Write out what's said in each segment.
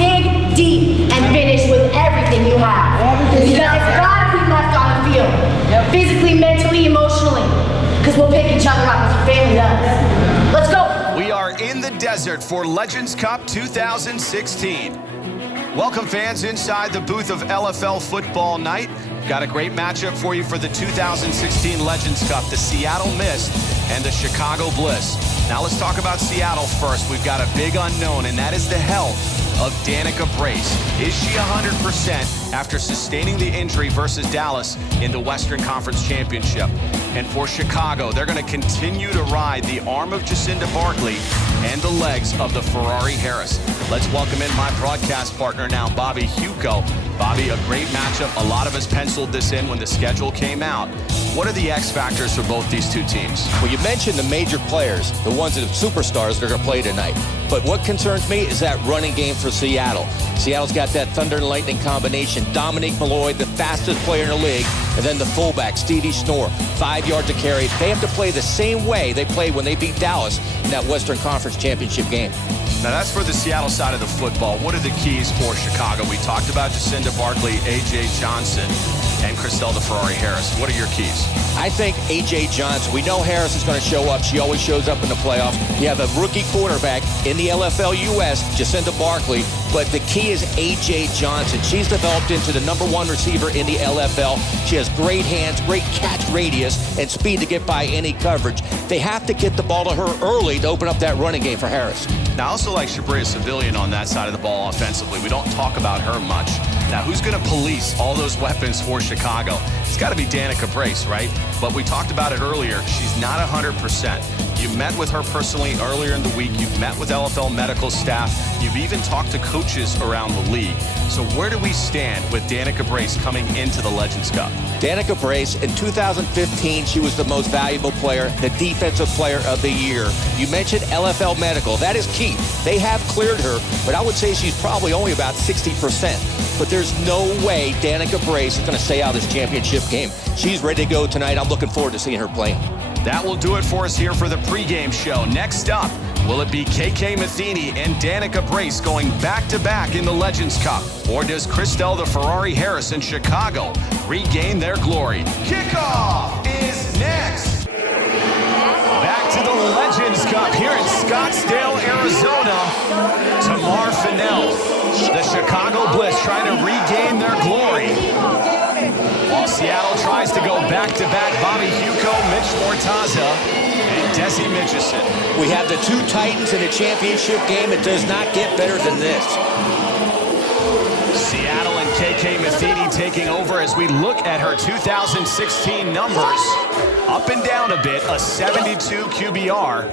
dig deep and finish with everything you have. Because it's gotta be left on the field. Physically, mentally, emotionally. Because we'll pick each other up as family does. Let's go. We are in the desert for Legends Cup 2016. Welcome fans inside the booth of LFL Football Night. Got a great matchup for you for the 2016 Legends Cup, the Seattle Mist and the Chicago Bliss. Now let's talk about Seattle first. We've got a big unknown, and that is the health of Danica Brace. Is she 100% after sustaining the injury versus Dallas in the Western Conference Championship? And for Chicago, they're going to continue to ride the arm of Jacinda Barkley and the legs of the Ferrari Harris. Let's welcome in my broadcast partner now, Bobby Hugo. Bobby, a great matchup. A lot of us penciled this in when the schedule came out. What are the X factors for both these two teams? Well, you mentioned the major players, the ones that are superstars that are going to play tonight. But what concerns me is that running game for Seattle. Seattle's got that thunder and lightning combination. Dominique Malloy, the fastest player in the league, and then the fullback, Stevie Schnorr, 5 yards to carry. They have to play the same way they played when they beat Dallas in that Western Conference Championship game. Now that's for the Seattle side of the football. What are the keys for Chicago? We talked about Jacinda Barkley, A.J. Johnson, and Christelle the Ferrari Harris. What are your keys? I think A.J. Johnson, we know Harris is going to show up. She always shows up in the playoffs. You have a rookie quarterback in the LFL US, Jacinda Barkley, but the key is A.J. Johnson. She's developed into the #1 receiver in the LFL. She has great hands, great catch radius, and speed to get by any coverage. They have to get the ball to her early to open up that running game for Harris. Now, I also like Shabria Civilian on that side of the ball offensively. We don't talk about her much. Now, who's going to police all those weapons for Chicago? It's got to be Danica Brace, right? But we talked about it earlier. She's not 100%. You met with her personally earlier in the week. You've met with LFL medical staff. You've even talked to coaches around the league. So where do we stand with Danica Brace coming into the Legends Cup? Danica Brace, in 2015, she was the most valuable player, the defensive player of the year. You mentioned LFL medical. That is key. They have cleared her, but I would say she's probably only about 60%. But there's no way Danica Brace is going to stay out of this championship game. She's ready to go tonight. I'm looking forward to seeing her play. That will do it for us here for the pregame show. Next up, will it be KK Matheny and Danica Brace going back-to-back in the Legends Cup? Or does Christelle the Ferrari Harris in Chicago regain their glory? Kickoff is next. Back to the Legends Cup here in Scottsdale, Arizona. Tamar Fennell, the Chicago Bliss, trying to regain their glory. While Seattle tries to go back-to-back, Bobby Hugo, Mitch Mortaza, and Desi Mitchison. We have the two Titans in a championship game. It does not get better than this. Seattle and KK Matheny taking over as we look at her 2016 numbers. Up and down a bit, a 72 QBR.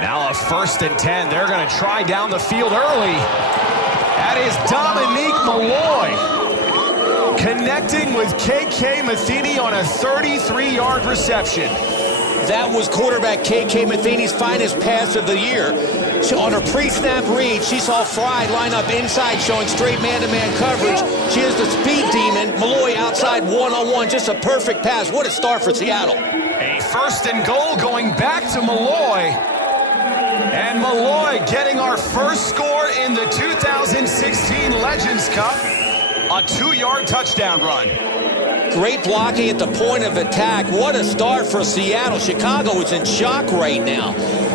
Now a 1st and 10. They're going to try down the field early. That is Dominique Malloy connecting with KK Matheny on a 33-yard reception. That was quarterback KK Matheny's finest pass of the year. On her pre-snap read, she saw Fry line up inside, showing straight man-to-man coverage. She is the speed demon. Malloy outside one-on-one. Just a perfect pass. What a start for Seattle. A 1st and goal going back to Malloy. And Malloy getting our first score in the 2016 Legends Cup. A 2-yard touchdown run. Great blocking at the point of attack. What a start for Seattle. Chicago is in shock right now.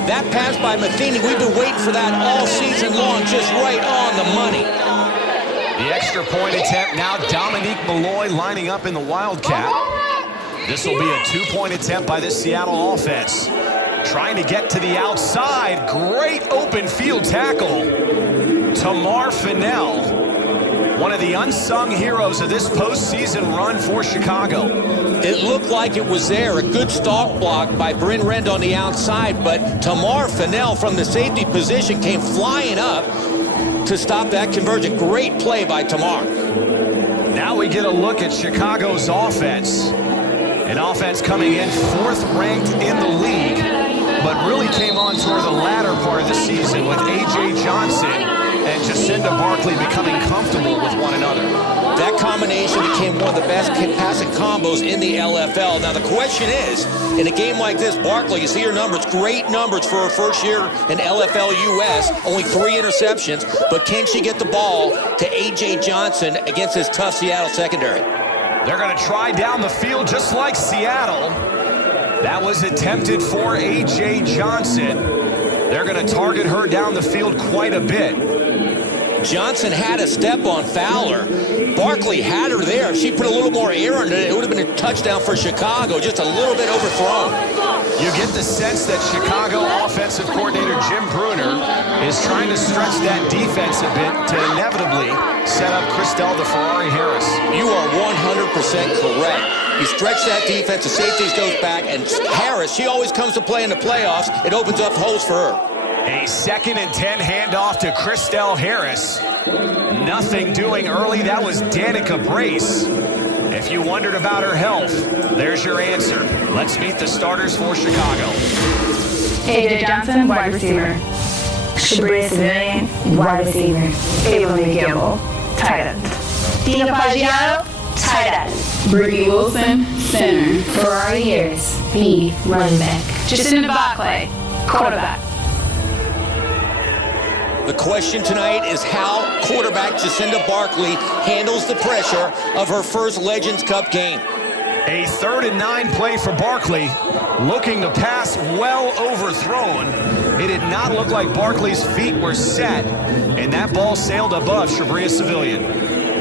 That pass by Matheny, we've been waiting for that all season long, just right on the money. The extra point attempt now, Dominique Malloy lining up in the Wildcat. This will be a 2-point attempt by this Seattle offense. Trying to get to the outside. Great open field tackle. Tamar Fennell, one of the unsung heroes of this postseason run for Chicago. It looked like it was there. A good stalk block by Bryn Rend on the outside, but Tamar Fennell from the safety position came flying up to stop that conversion. Great play by Tamar. Now we get a look at Chicago's offense. An offense coming in 4th ranked in the league, but really came on toward the latter part of the season with A.J. Johnson and Jacinda Barkley becoming comfortable with one another. That combination became one of the best passing combos in the LFL. Now, the question is, in a game like this, Barkley, you see her numbers, great numbers for her first year in LFL US, only 3 interceptions, but can she get the ball to A.J. Johnson against this tough Seattle secondary? They're going to try down the field just like Seattle. That was attempted for A.J. Johnson. They're going to target her down the field quite a bit. Johnson had a step on Fowler. Barkley had her there. If she put a little more air into it, it would have been a touchdown for Chicago, just a little bit overthrown. You get the sense that Chicago offensive coordinator Jim Bruner is trying to stretch that defense a bit to inevitably set up Christelle the Ferrari Harris. You are 100% correct. You stretch that defense, the safeties goes back, and Harris, she always comes to play in the playoffs. It opens up holes for her. A 2nd and 10 handoff to Christelle Harris. Nothing doing early. That was Danica Brace. If you wondered about her health, there's your answer. Let's meet the starters for Chicago. A.J. Johnson, wide receiver. Shabria Civilian, wide receiver. Ava McGill, tight end. Dina Paggiano, tight end. Brittany Wilson, center. Ferrari Harris, lead running back. Jacinda Barkley, quarterback. The question tonight is how quarterback Jacinda Barkley handles the pressure of her first Legends Cup game. A 3rd and 9 play for Barkley, looking to pass, well overthrown. It did not look like Barkley's feet were set, and that ball sailed above Shabria Civilian.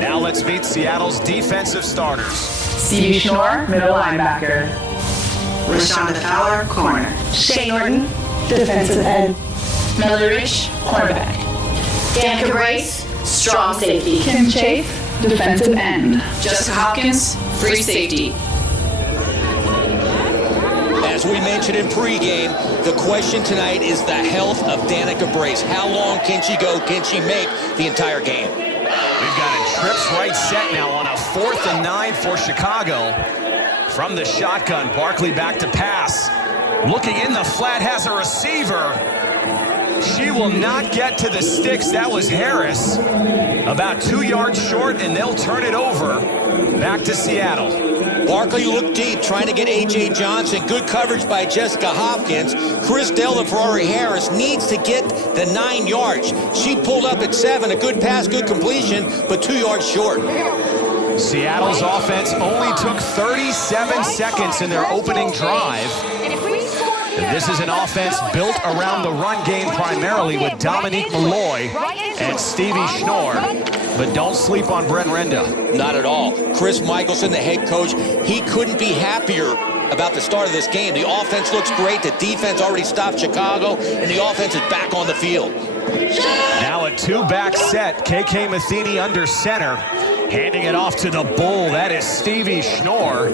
Now let's meet Seattle's defensive starters. Stevie Schnorr, middle linebacker. Rashonda Fowler, corner. Shay Norton, Defensive end. Melody Rich, cornerback. Danica Brace, strong safety. Kim Chafe, defensive end. Jessica Hopkins, free safety. As we mentioned in pregame, the question tonight is the health of Danica Brace. How long can she go? Can she make the entire game? We've got a trips right set now on a 4th and 9 for Chicago. From the shotgun, Barkley back to pass. Looking in the flat, has a receiver. She will not get to the sticks. That was Harris. About 2 yards short, and they'll turn it over. Back to Seattle. Barkley looked deep, trying to get A.J. Johnson. Good coverage by Jessica Hopkins. Christelle the Ferrari Harris needs to get the 9 yards. She pulled up at 7. A good pass, good completion, but 2 yards short. Seattle's offense only took 37 seconds in their opening drive. This is an offense built around the run game primarily with Dominique Malloy and Stevie Schnorr. But don't sleep on Brent Renda. Not at all. Chris Michelson, the head coach, he couldn't be happier about the start of this game. The offense looks great. The defense already stopped Chicago, and the offense is back on the field. Now a 2-back set. KK Matheny under center. Handing it off to the bull. That is Stevie Schnorr.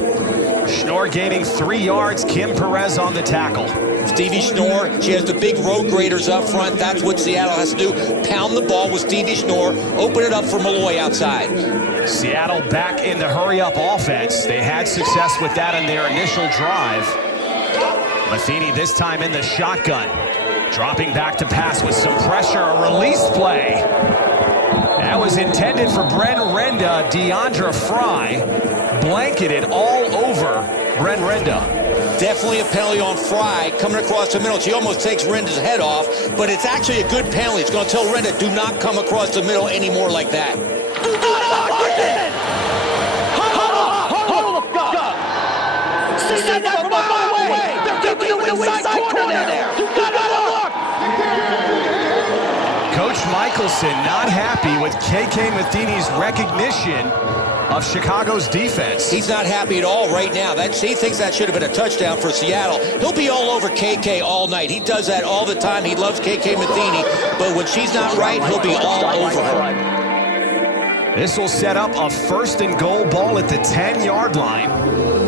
Schnorr gaining 3 yards. Kim Perez on the tackle. Stevie Schnorr, she has the big road graders up front. That's what Seattle has to do. Pound the ball with Stevie Schnorr. Open it up for Malloy outside. Seattle back in the hurry-up offense. They had success with that in their initial drive. Matheny this time in the shotgun. Dropping back to pass with some pressure. A release play. That was intended for Brent Renda. Deandra Fry blanketed all over Brent Renda. Definitely a penalty on Fry coming across the middle. She almost takes Renda's head off, but it's actually a good penalty. It's going to tell Renda, do not come across the middle anymore like that. Hold up! Send that from my way! They're giving you the inside corner there! You gotta look! Coach Michelson not happy with KK Matheny's recognition of Chicago's defense. He's not happy at all right now. He thinks that should have been a touchdown for Seattle. He'll be all over KK all night. He does that all the time. He loves KK Matheny, but when she's not right, he'll be all over her. This will set up a 1st and goal ball at the 10-yard line.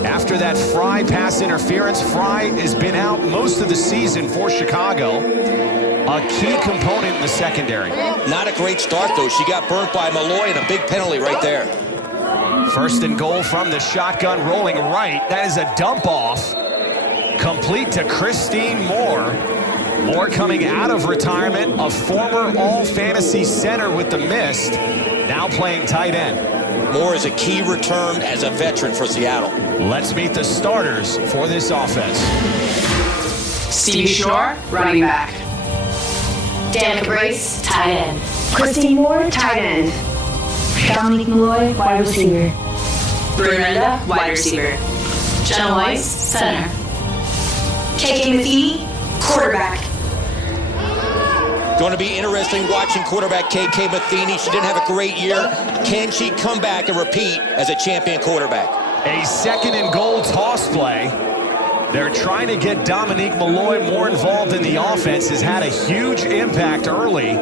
After that Fry pass interference, Fry has been out most of the season for Chicago. A key component in the secondary. Not a great start, though. She got burnt by Malloy and a big penalty right there. 1st and goal from the shotgun, rolling right. That is a dump off. Complete to Christine Moore. Moore coming out of retirement, a former all-fantasy center with the Mist, now playing tight end. Moore is a key return as a veteran for Seattle. Let's meet the starters for this offense. Stevie Shore, running back. Danica Brace, tight end. Christine Moore, tight end. Dominique Malloy, wide receiver. Brenda, wide receiver. Jenna Weiss, center. KK Matheny, quarterback. Going to be interesting watching quarterback KK Matheny. She didn't have a great year. Can she come back and repeat as a champion quarterback? A second and goal toss play. They're trying to get Dominique Malloy more involved in the offense. Has had a huge impact early.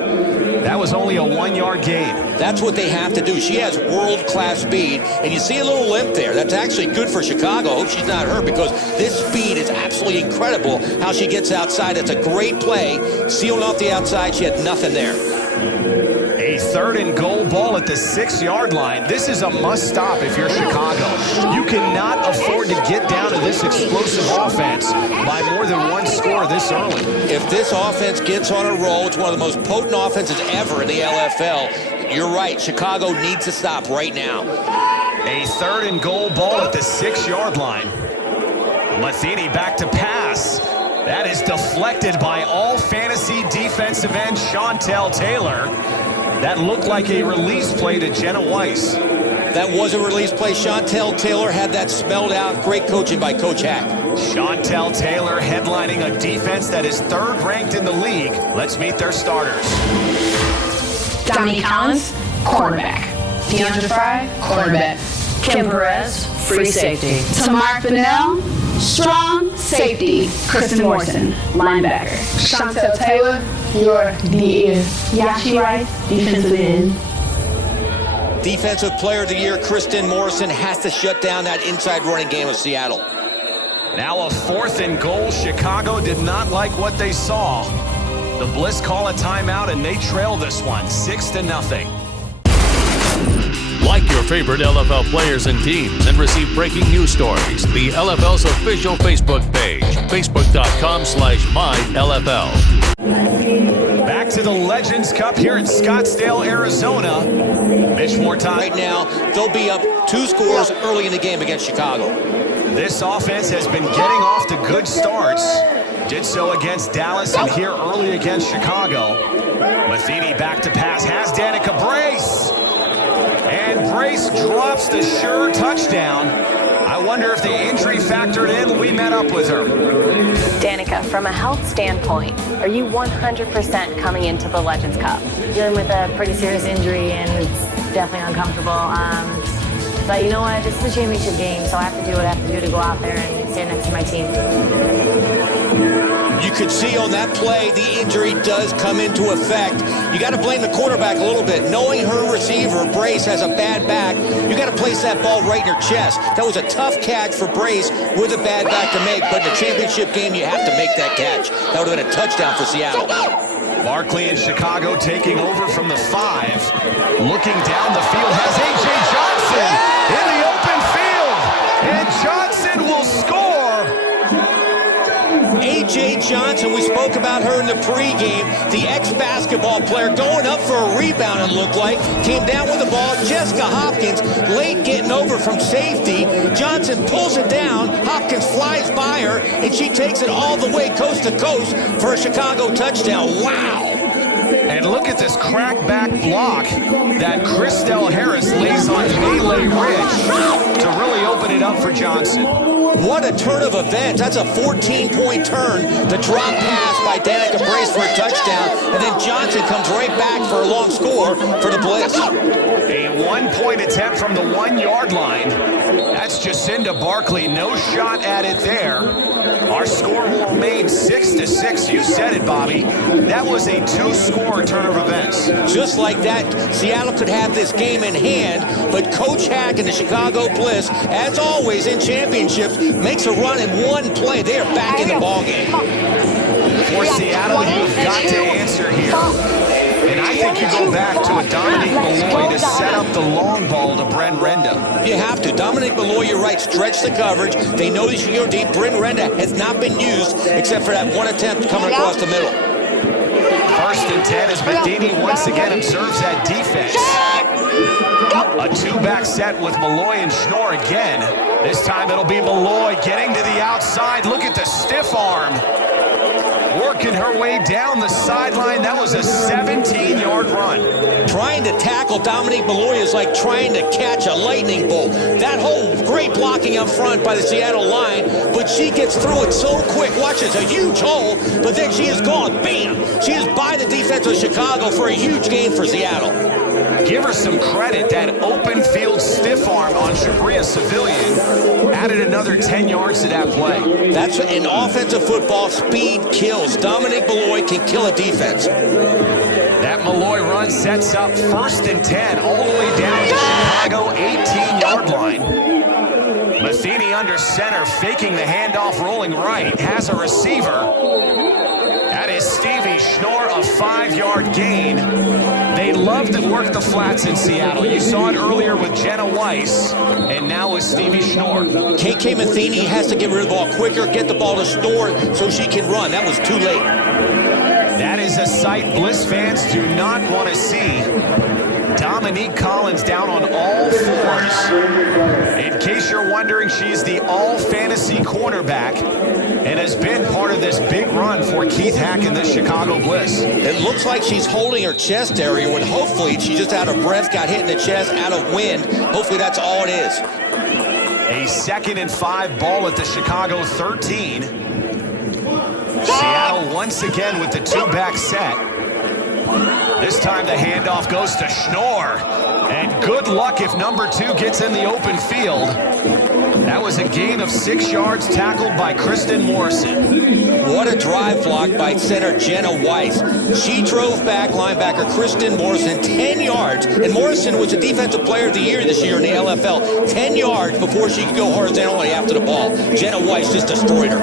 That was only a 1-yard gain. That's what they have to do. She has world-class speed, and you see a little limp there. That's actually good for Chicago. Hope she's not hurt because this speed is absolutely incredible how she gets outside. It's a great play. Sealed off the outside. She had nothing there. A third and goal ball at the 6-yard line. This is a must stop if you're Chicago. You cannot afford to get down to this explosive offense by more than one score this early. If this offense gets on a roll, it's one of the most potent offenses ever in the LFL. You're right. Chicago needs to stop right now. A third and goal ball at the 6-yard line. Matheny back to pass. That is deflected by all-fantasy defensive end Chantel Taylor. That looked like a release play to Jenna Weiss. That was a release play. Chantel Taylor had that spelled out. Great coaching by Coach Hack. Chantel Taylor headlining a defense that is third-ranked in the league. Let's meet their starters. Dominique Collins, cornerback. Deandra Fry, cornerback. Kim Perez, free safety. Tamar Fennell, strong safety. Kristen Morrison, linebacker. Chantel Taylor, your DE. Yashi Rice, defensive end. Defensive Player of the Year, Kristen Morrison, has to shut down that inside running game of Seattle. Now a fourth and goal. Chicago did not like what they saw. The Bliss call a timeout, and they trail this one 6-0. Like your favorite LFL players and teams and receive breaking news stories. The LFL's official Facebook page, facebook.com/mylfl. Back to the Legends Cup here in Scottsdale, Arizona. Mitch more time. Right now, they'll be up 2 scores early in the game against Chicago. This offense has been getting off to good starts. Did so against Dallas and here early against Chicago. Matheny back to pass, has Danica Brace. And Brace drops the sure touchdown. I wonder if the injury factored in. We met up with her. Danica, from a health standpoint, are you 100% coming into the Legends Cup? Dealing with a pretty serious injury, and it's definitely uncomfortable. But you know what? This is a championship game, so I have to do what I have to do to go out there and stand next to my team. You could see on that play, the injury does come into effect. You got to blame the quarterback a little bit. Knowing her receiver, Brace, has a bad back, you got to place that ball right in her chest. That was a tough catch for Brace with a bad back to make, but in a championship game, you have to make that catch. That would have been a touchdown for Seattle. Barkley in Chicago taking over from the 5. Looking down the field, has A.J. Johnson in the open field, and Johnson will score. A.J. Johnson, we spoke about her in the pregame, the ex-basketball player going up for a rebound, it looked like, came down with the ball. Jessica Hopkins late getting over from safety. Johnson pulls it down, Hopkins flies by her, and she takes it all the way coast to coast for a Chicago touchdown. Wow! And look at this crackback block that Christelle Harris lays on Melee Ridge to really open it up for Johnson. What a turn of events. That's a 14-point turn. The drop pass by Danica Brace for a touchdown, and then Johnson comes right back for a long score for the Bliss. A 1-point attempt from the 1-yard line. That's Jacinda Barkley. No shot at it there. Our score will remain 6-6. You said it, Bobby. That was a 2-score turn of events. Just like that, Seattle could have this game in hand, but Coach Hack and the Chicago Bliss, as always in championships, makes a run in one play. They are back in the ballgame. For Seattle, you've got to answer here. And I think you go back to a Dominique Malloy to set up the long ball to Brenda. you have to. Dominique Malloy, you're right, stretch the coverage. They know they should go deep. Bryn Renda has not been used except for that one attempt coming across the middle. 1st and 10 as Matheny once again observes that defense. A 2-back set with Malloy and Schnorr again. This time it'll be Malloy getting to the outside. Look at the stiff arm. Working her way down the sideline. That was a 17-yard run. Trying to tackle Dominique Malloy is like trying to catch a lightning bolt. That whole great blocking up front by the Seattle line, but she gets through it so quick. Watch, it's a huge hole, but then she is gone. Bam! She is by the defense of Chicago for a huge gain for Seattle. Give her some credit. That open field stiff arm on Shabria Civilian added another 10 yards to that play. That's in offensive football, speed kills. Dominique Malloy can kill a defense. That Malloy run sets up 1st and 10 all the way down to Chicago 18-yard line. Matheny under center, faking the handoff, rolling right, has a receiver. That is Stevie Schnorr, a 5-yard gain. They love to work the flats in Seattle. You saw it earlier with Jenna Weiss, and now with Stevie Schnorr. KK Matheny has to get rid of the ball quicker, get the ball to Schnorr so she can run. That was too late. That is a sight Bliss fans do not want to see. Dominique Collins down on all fours. In case you're wondering, she's the all-fantasy cornerback and has been part of this big run for Keith Hack and the Chicago Bliss. It looks like she's holding her chest area when hopefully she's just out of breath, got hit in the chest, out of wind. Hopefully that's all it is. A 2nd and 5 ball at the Chicago 13. Seattle once again with the 2-back set. This time the handoff goes to Schnorr. And good luck if number 2 gets in the open field. That was a gain of 6 yards tackled by Kristen Morrison. What a drive block by center Jenna Weiss. She drove back linebacker Kristen Morrison 10 yards. And Morrison was the defensive player of the year this year in the LFL. 10 yards before she could go horizontally after the ball. Jenna Weiss just destroyed her.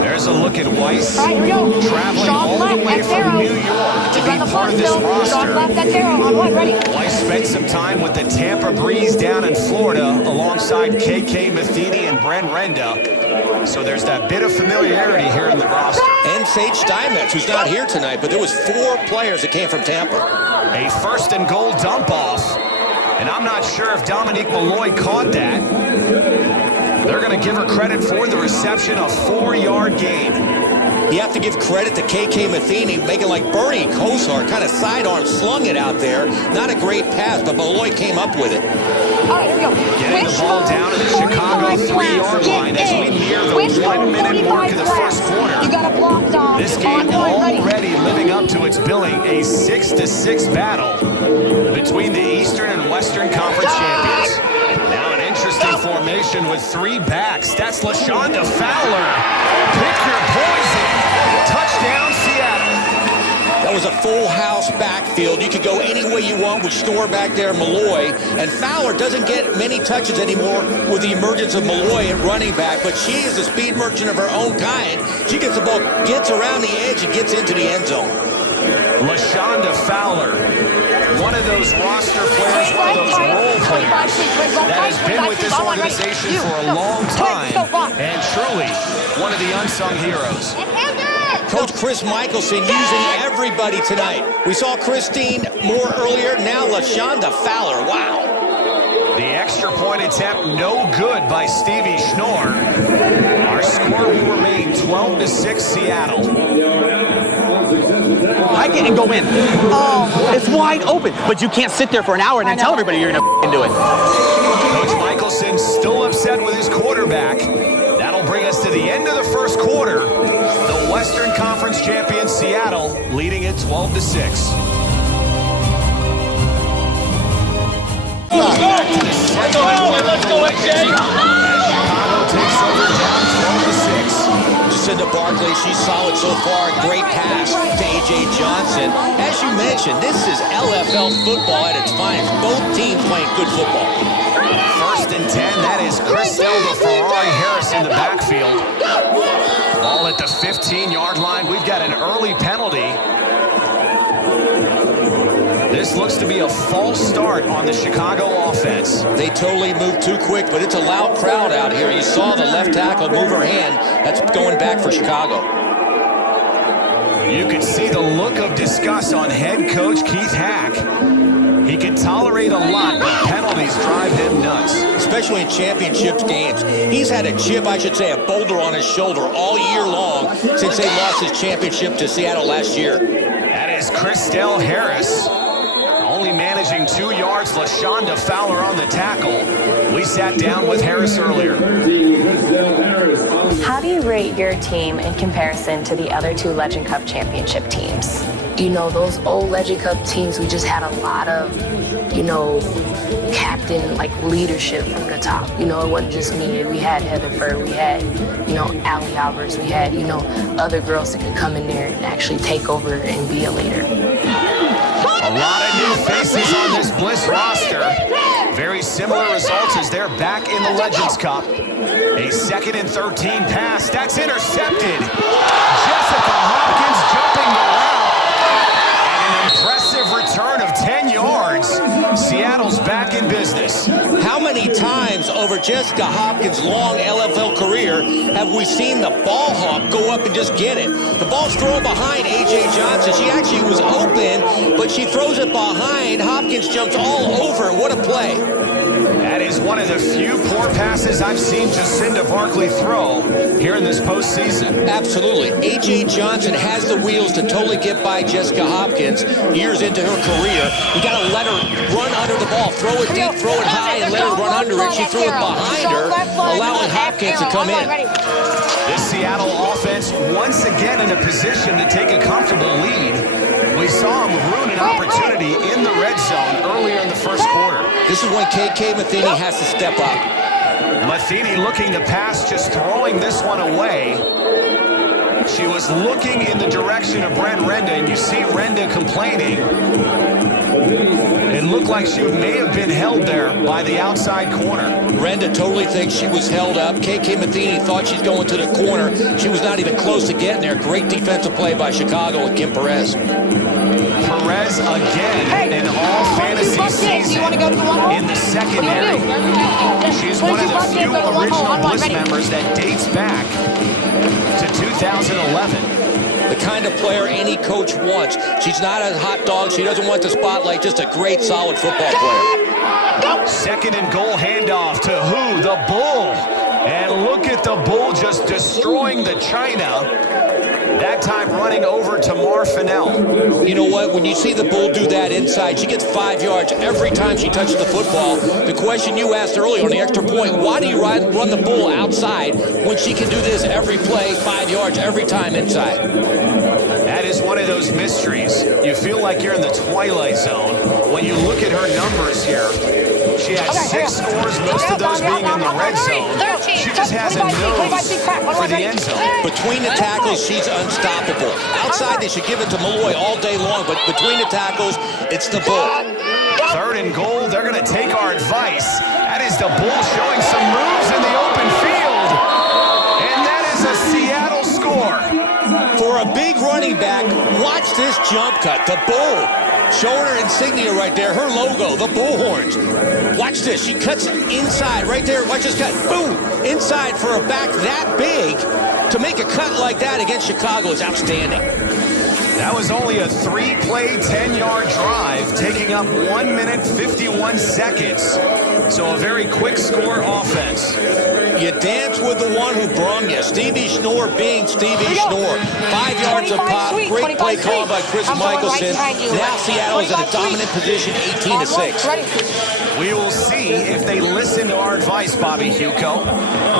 There's a look at Weiss, traveling all the way from New York to be part of this roster. Weiss spent some time with the Tampa Breeze down in Florida alongside KK Matheny and Bryn Renda. So there's that bit of familiarity here in the roster. And Sage Steinmetz, who's not here tonight, but there was 4 players that came from Tampa. A 1st and goal dump off. And I'm not sure if Dominique Malloy caught that. They're going to give her credit for the reception, a 4-yard gain. You have to give credit to KK Matheny, making like Bernie Kosar, kind of sidearm slung it out there. Not a great pass, but Malloy came up with it. All right, here we go. Getting the ball down to the Chicago 3-yard line as we near the 1-minute mark of the first quarter. You got a block down. This game already living up to its billing, a 6-6 battle between the Eastern and Western Conference champions. Now an interesting formation with 3 backs. That's LaShonda Fowler. Pick your poison. Touchdown, Seattle. That was a full house backfield. You could go any way you want with Schnorr back there, Malloy. And Fowler doesn't get many touches anymore with the emergence of Malloy at running back, but she is a speed merchant of her own kind. She gets the ball, gets around the edge, and gets into the end zone. LaShonda Fowler, one of those roster players, one of those role players that has been with this organization for a long time, and truly one of the unsung heroes. Coach Chris Michelson using everybody tonight. We saw Christine Moore earlier, now LaShonda Fowler. Wow. The extra point attempt no good by Stevie Schnorr. Our score will remain 12-6 Seattle. I get and go in. Oh, it's wide open. But you can't sit there for an hour and then tell everybody you're going to do it. Coach Michelson still upset with his quarterback. That'll bring us to the end of the first quarter. The Western Conference champion Seattle leading it 12-6. Let's go, AJ. Chicago takes over down 12-6. Jacinda Barkley, she's solid so far. Great pass to A.J. Johnson. As you mentioned, this is LFL football at its finest. Both teams playing good football. 1st and 10, that is Christelle the Ferrari Harris in the backfield. Ball at the 15-yard line. We've got an early penalty. This looks to be a false start on the Chicago offense. They totally moved too quick, but it's a loud crowd out here. You saw the left tackle move her hand. That's going back for Chicago. You could see the look of disgust on head coach Keith Hack. He can tolerate a lot, but penalties drive him nuts. Especially in championship games. He's had a chip, I should say, a boulder on his shoulder all year long since they lost his championship to Seattle last year. That is Christelle Harris. Only managing 2 yards, LaShonda Fowler on the tackle. We sat down with Harris earlier. How do you rate your team in comparison to the other 2 Legend Cup championship teams? You know, those old Legend Cup teams, we just had a lot of, you know, captain, like, leadership from the top. You know, it wasn't just me. We had Heather Furr, we had, you know, Allie Alvarez, we had, you know, other girls that could come in there and actually take over and be a leader. A lot of new faces on this Bliss roster. Very similar results as they're back in the Legends Cup. A 2nd and 13 pass. That's intercepted. Jessica Hopkins jumping the route. And an impressive return of 10 yards. Seattle's back in business. How many times over Jessica Hopkins' long LFL career have we seen the ball hawk go up and just get it? The ball's thrown behind A.J. Johnson. She actually was open, but she throws it behind. Hopkins jumps all over. What a play. That is one of the few poor passes I've seen Jacinda Barkley throw here in this postseason. Absolutely. A.J. Johnson has the wheels to totally get by Jessica Hopkins years into her career. You got to let her run under the ball. Throw it deep, throw it high, and let her run under it. She threw it behind her, allowing Hopkins to come in. This Seattle offense once again in a position to take a comfortable lead. We saw him ruin an opportunity in the red zone earlier in the first quarter. This is when KK Matheny has to step up. Matheny looking to pass, just throwing this one away. She was looking in the direction of Brent Renda, and you see Renda complaining. It looked like she may have been held there by the outside corner. Renda totally thinks she was held up. KK Matheny thought she's going to the corner. She was not even close to getting there. Great defensive play by Chicago with Kim Perez. Perez again in all fantasy season in the secondary. She's one of the few original Bliss members that dates back to 2011. The kind of player any coach wants. She's not a hot dog. She doesn't want the spotlight. Just a great, solid football player. 2nd and goal handoff to who? The Bull. And look at the Bull just destroying the China. That time running over to Mar Fennell. You know what? When you see the Bull do that inside, she gets 5 yards every time she touches the football. The question you asked earlier on the extra point, why do you run the Bull outside when she can do this every play, 5 yards every time inside? That is one of those mysteries. You feel like you're in the twilight zone when you look at her numbers here. She has 6 scores, most of those being in the red zone. She just has a nose for the end zone. Between the tackles, she's unstoppable. Outside, they should give it to Malloy all day long, but between the tackles, it's the Bull. 3rd and goal, they're going to take our advice. That is the Bull showing some moves in the open field. And that is a Seattle score. For a big running back, watch this jump cut. The Bull. Showing her insignia right there, her logo, the bullhorns. Watch this, she cuts inside right there. Watch this cut, boom, inside for a back that big. To make a cut like that against Chicago is outstanding. That was only a 3-play, 10-yard drive, taking up 1 minute, 51 seconds. So a very quick score offense. You dance with the one who brung you. Stevie Schnorr being Stevie Schnorr. 5 yards of pop, great play call by Chris Michelson. Now Seattle is in a dominant position, 18-6. We will see if they listen to our advice, Bobby Huco.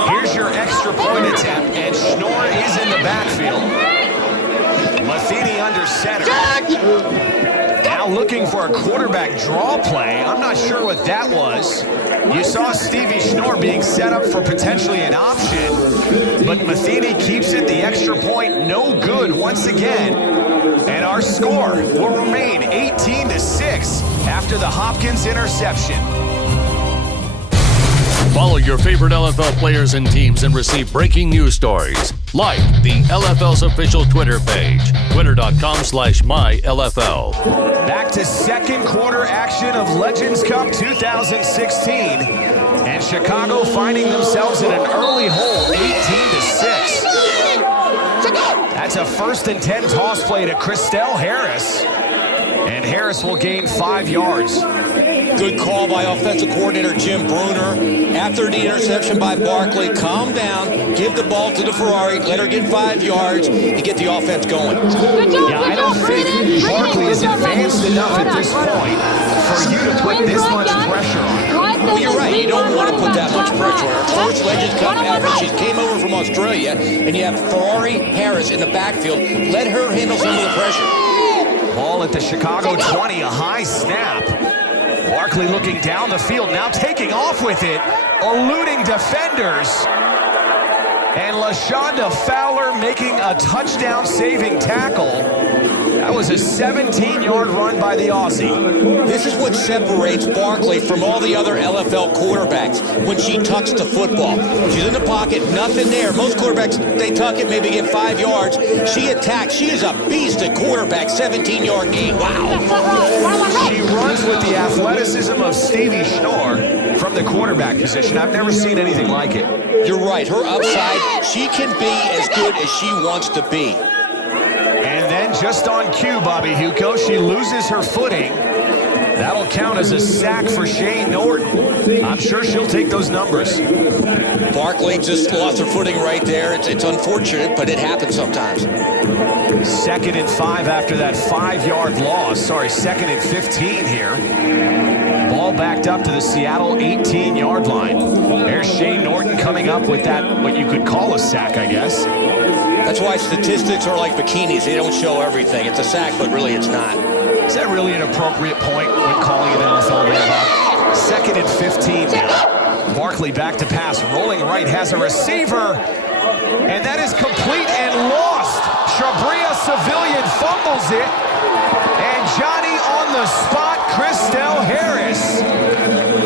Here's your extra point attempt, and Schnorr is in the backfield. Matheny under center. Now looking for a quarterback draw play. I'm not sure what that was. You saw Stevie Schnorr being set up for potentially an option, but Matheny keeps it. The extra point no good once again. And our score will remain 18-6 after the Hopkins interception. Follow your favorite LFL players and teams and receive breaking news stories. Like the LFL's official Twitter page, twitter.com/mylfl. Back to second quarter action of Legends Cup 2016. And Chicago finding themselves in an early hole, 18-6. That's a 1st and 10 toss play to Christelle Harris. And Harris will gain 5 yards. Good call by offensive coordinator Jim Bruner. After the interception by Barkley, calm down, give the ball to the Ferrari, let her get 5 yards, and get the offense going. Yeah, I don't think Barkley is advanced enough at this point for you to put this much pressure on her. Well, you're right. You don't want to put that much pressure on her. First Legends Cup ever. She came over from Australia, and you have Ferrari Harris in the backfield. Let her handle some of the pressure. Ball at the Chicago 20, a high snap. Barkley looking down the field, now taking off with it, eluding defenders. And LaShonda Fowler making a touchdown-saving tackle. That was a 17-yard run by the Aussie. This is what separates Barkley from all the other LFL quarterbacks when she tucks the football. She's in the pocket, nothing there. Most quarterbacks, they tuck it, maybe get 5 yards. She attacks. She is a beast at quarterback, 17-yard gain. Wow. She runs with the athleticism of Stevie Schnorr from the quarterback position. I've never seen anything like it. You're right. Her upside, she can be as good as she wants to be. And then just on cue, Bobby Huco, she loses her footing. That'll count as a sack for Shane Norton. I'm sure she'll take those numbers. Barkley just lost her footing right there. It's unfortunate, but it happens sometimes. 2nd and 5 after that 5-yard loss. Sorry, 2nd and 15 here. Ball backed up to the Seattle 18-yard line. There's Shane Norton coming up with that, what you could call a sack, I guess. That's why statistics are like bikinis. They don't show everything. It's a sack, but really it's not. Is that really an appropriate point when calling an NFL game, Bob? 2nd and 15 now. Barkley back to pass, rolling right, has a receiver, and that is complete and lost. Shabria Civilian fumbles it, and Johnny on the spot, Christelle Harris,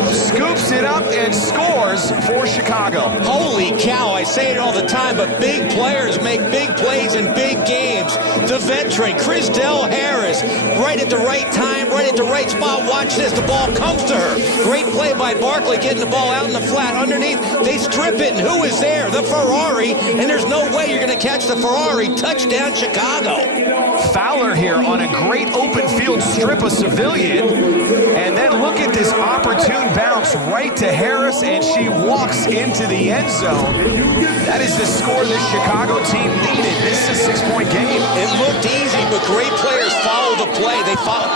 scoops it up and scores for Chicago. Holy cow, I say it all the time, but big players make big plays in big games. The veteran, Christelle Harris, right at the right time, right at the right spot. Watch this, the ball comes to her. Great play by Barkley, getting the ball out in the flat. Underneath, they strip it, and who is there? The Ferrari, and there's no way you're going to catch the Ferrari. Touchdown, Chicago. Fowler here on a great open field strip of Civilian, and then look at this opportune bounce right to Harris, and she walks into the end zone. That is the score this Chicago team needed. This is a 6-point game. It looked easy, but great players followed the play.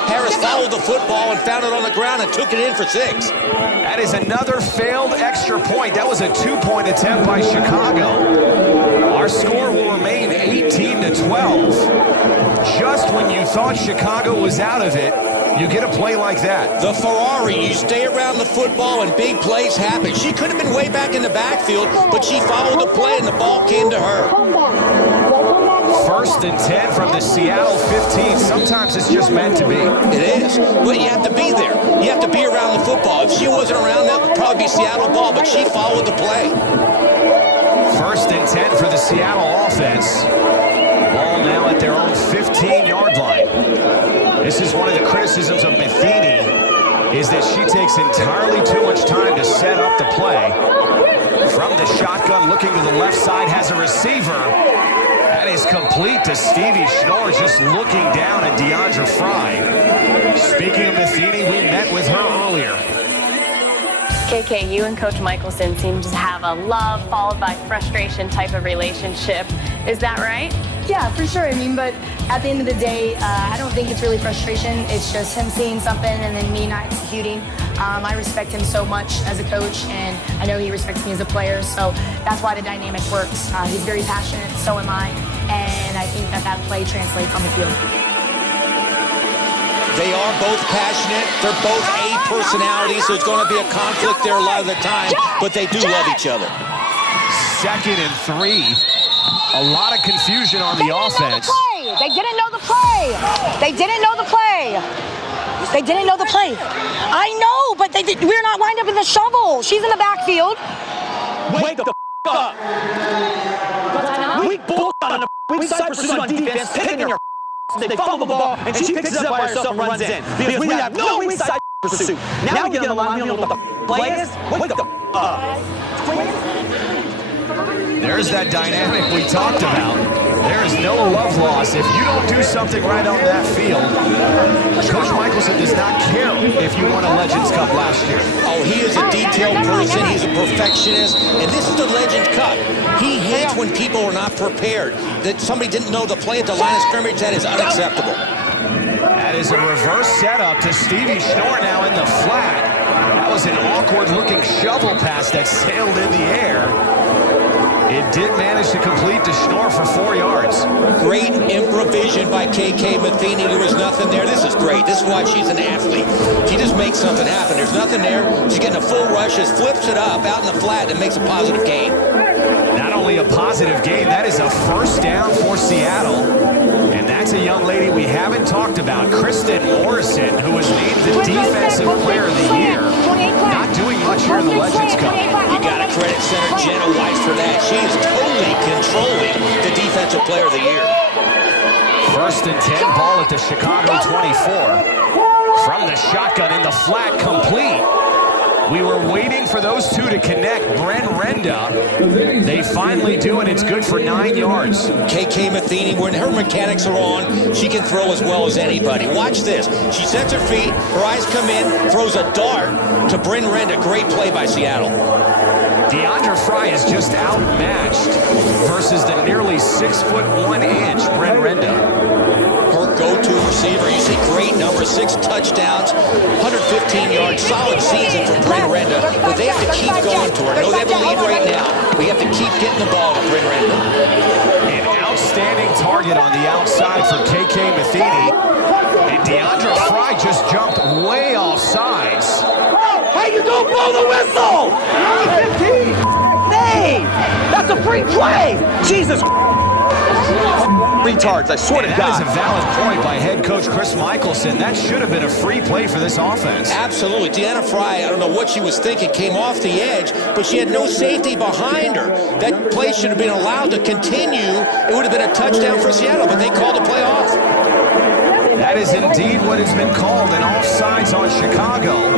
Harris followed the football and found it on the ground and took it in for 6. That is another failed extra point. That was a 2-point attempt by Chicago. Our score will remain 18-12. Just when you thought Chicago was out of it, you get a play like that. The Ferrari, you stay around the football and big plays happen. She could have been way back in the backfield, but she followed the play and the ball came to her. 1st and 10 from the Seattle 15. Sometimes it's just meant to be. It is, but you have to be there. You have to be around the football. If she wasn't around, that would probably be Seattle ball, but she followed the play. 1st and 10 for the Seattle offense. Ball now at their own 15-yard line. This is one of the criticisms of Matheny, is that she takes entirely too much time to set up the play. From the shotgun, looking to the left side, has a receiver. That is complete to Stevie Schnorr, just looking down at DeAndre Fry. Speaking of Matheny, we met with her earlier. KK, you and Coach Michelson seem to have a love followed by frustration type of relationship. Is that right? Yeah, for sure. I mean, but at the end of the day, I don't think it's really frustration. It's just him seeing something and then me not executing. I respect him so much as a coach, and I know he respects me as a player, so that's why the dynamic works. He's very passionate, so am I, and I think that play translates on the field. They are both passionate. They're both A personalities, so it's going to be a conflict there a lot of the time, but they do love each other. 2nd and 3. A lot of confusion on the offense. They didn't know the play. They didn't know the play. They didn't know the play. I know, but we're not lined up in the shovel. She's in the backfield. Wake the up. We bull on the weak side pursuit on defense, picking your they fumble the ball, and she picks it up by herself and runs in. Because we have no weak side pursuit. Now we get on the line, we don't know what the play is. Wake the up. There's that dynamic we talked about. There is no love loss if you don't do something right on that field. Coach Michelson does not care if you won a Legends Cup last year. Oh, he is a detailed person. He's a perfectionist. And this is the Legends Cup. He hates when people are not prepared. That somebody didn't know the play at the line of scrimmage. That is unacceptable. That is a reverse setup to Stevie Schnorr now in the flat. That was an awkward-looking shovel pass that sailed in the air. It did manage to complete to Schnorr for 4 yards. Great improvisation by KK Matheny. There was nothing there. This is great. This is why she's an athlete. She just makes something happen. There's nothing there. She's getting a full rush, just flips it up out in the flat and makes a positive gain. Not only a positive gain, that is a first down for Seattle. And that's a young lady we haven't talked about, Kristen Morrison, who was named the Defensive Player of the Year. Not doing much here in the Legends Cup. You got to credit center Jenna Weiss for that. She is totally controlling the Defensive Player of the Year. 1st and 10, ball at the Chicago 24. From the shotgun in the flat, complete. We were waiting for those two to connect. Bren Renda, they finally do, and it's good for 9 yards. KK Matheny, when her mechanics are on, she can throw as well as anybody. Watch this. She sets her feet, her eyes come in, throws a dart to Bren Renda. Great play by Seattle. Deandra Fry is just outmatched versus the nearly 6'1" Bren Renda. Her go-to receiver. You see great numbers, 6 touchdowns, 115 yards, solid season for Bren Renda, but they have to keep going to her. No, they have a lead right now. We have to keep getting the ball to Bren Renda. An outstanding target on the outside for KK Matheny, and Deandra Fry just jumped way off sides. Hey, you don't blow the whistle! 15! Hey, that's a free play! Jesus retards, I swear to God. That is a valid point by head coach Chris Michelson. That should have been a free play for this offense. Absolutely. Deanna Fry, I don't know what she was thinking, came off the edge, but she had no safety behind her. That play should have been allowed to continue. It would have been a touchdown for Seattle, but they called the play off. That is indeed what has been called, an offsides on Chicago.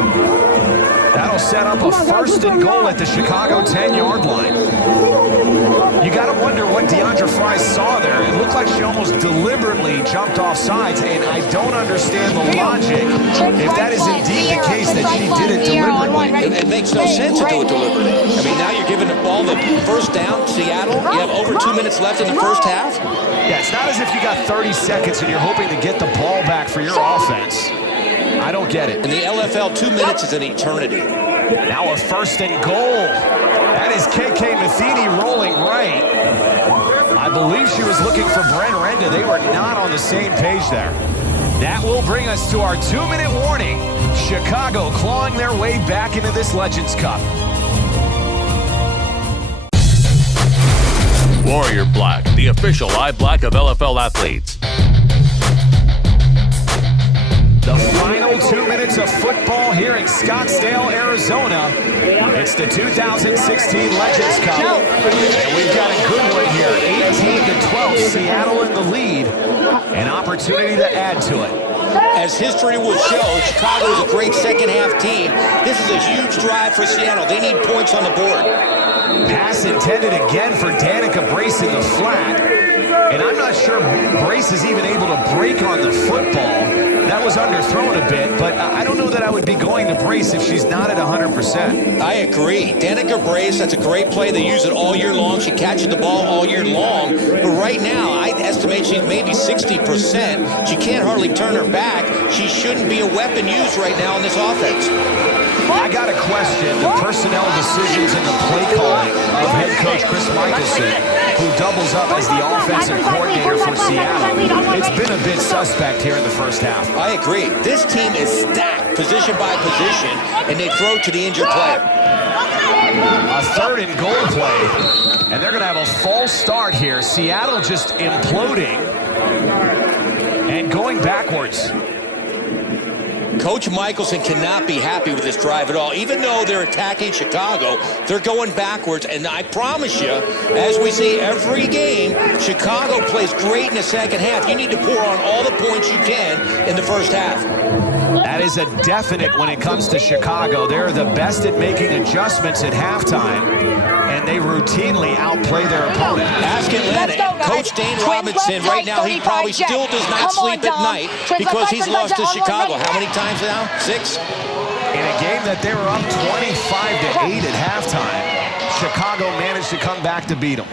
That'll set up a 1st and goal at the Chicago 10-yard line. You got to wonder what Deandra Fry saw there. It looked like she almost deliberately jumped off sides, and I don't understand the logic if that is indeed the case that she did it deliberately. It makes no sense to do it deliberately. I mean, now you're giving the ball the first down, Seattle. You have over 2 minutes left in the first half. Yeah, it's not as if you got 30 seconds and you're hoping to get the ball back for your offense. I don't get it. In the LFL, 2 minutes is an eternity. Now a 1st and goal. That is KK Matheny rolling right. I believe she was looking for Bren Renda. They were not on the same page there. That will bring us to our 2-minute warning. Chicago clawing their way back into this Legends Cup. Warrior Black, the official eye black of LFL athletes. The final 2 minutes of football here in Scottsdale, Arizona. It's the 2016 Legends Cup. And we've got a good one here. 18-12, Seattle in the lead. An opportunity to add to it. As history will show, Chicago is a great second-half team. This is a huge drive for Seattle. They need points on the board. Pass intended again for Danica Brace in the flat. And I'm not sure Brace is even able to break on the football. That was underthrown a bit, but I don't know that I would be going to Brace if she's not at 100%. I agree. Danica Brace, that's a great play. They use it all year long. She catches the ball all year long. But right now, I estimate she's maybe 60%. She can't hardly turn her back. She shouldn't be a weapon used right now in this offense. I got to question the personnel decisions and the play calling of head coach Chris Michelson, who doubles up as the offensive coordinator for Seattle. It's been a bit suspect here in the first half. I agree. This team is stacked position by position, and they throw to the injured player. A 3rd and goal play, and they're going to have a false start here. Seattle just imploding and going backwards. Coach Michelson cannot be happy with this drive at all. Even though they're attacking Chicago, they're going backwards. And I promise you, as we see every game, Chicago plays great in the second half. You need to pour on all the points you can in the first half. That is a definite when it comes to Chicago. They're the best at making adjustments at halftime, and they routinely outplay their opponent. Ask Atlanta. Coach Dane Robinson, right now, he probably still does not sleep at night because he's lost to Chicago. How many times now? 6? In a game that they were up 25-8 at halftime, Chicago managed to come back to beat them.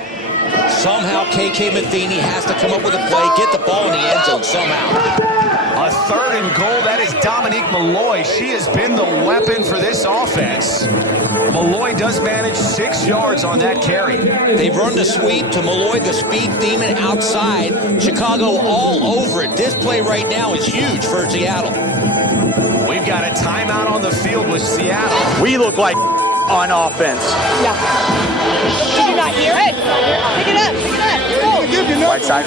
Somehow, KK Matheny has to come up with a play, get the ball in the end zone somehow. A 3rd and goal, that is Dominique Malloy. She has been the weapon for this offense. Malloy does manage 6 yards on that carry. They've run the sweep to Malloy, the speed demon outside. Chicago all over it. This play right now is huge for Seattle. We've got a timeout on the field with Seattle. We look like on offense. Yeah. Did you not hear it? Pick it up. Let's go. Right side,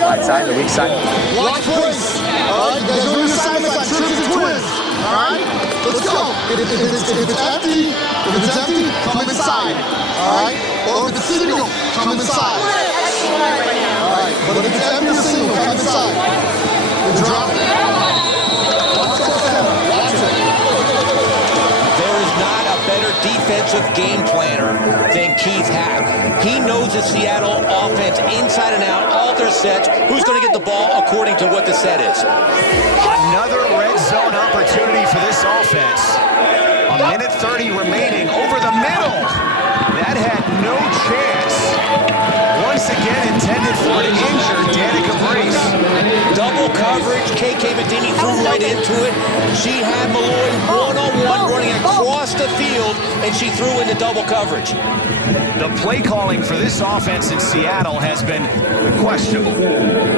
the weak side. Watch Bliss. All right, you guys are doing assignments like triples and twins. All right, let's go. If it's empty, come inside. All right, or if it's single, come inside. All right, but if it's empty or single, come inside. We'll drop it. Watch it. There is not a better defensive game planner than Keith Hack. He knows the Seattle offense inside and out, all their sets, who's going to get the ball according to what the set is. Another red zone opportunity for this offense. A minute 30 remaining over the middle. That had no chance. Once again intended for an injured Danica Brace. Double coverage, KK Matheny threw right into it. She had Malloy one-on-one running across the field, and she threw into double coverage. The play calling for this offense in Seattle has been questionable.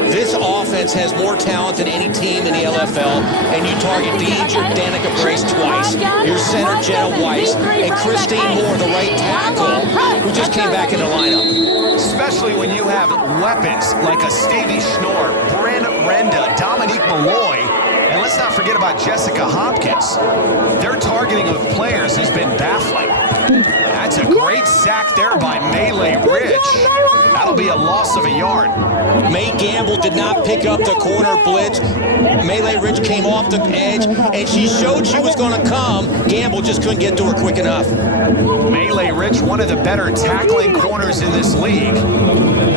This offense has more talent than any team in the LFL, and you target the injured Danica Brace twice. Your center, Jenna Weiss, and Christine Moore, the right tackle, who just came back in the lineup. Especially when you have weapons like a Stevie Schnorr, Bryn Renda, Dominique Malloy, and let's not forget about Jessica Hopkins. Their targeting of players has been baffling. That's a great sack there by Melee Rich. That'll be a loss of a yard. May Gamble did not pick up the corner blitz. Melee Rich came off the edge, and she showed she was going to come. Gamble just couldn't get to her quick enough. Melee Rich, one of the better tackling corners in this league.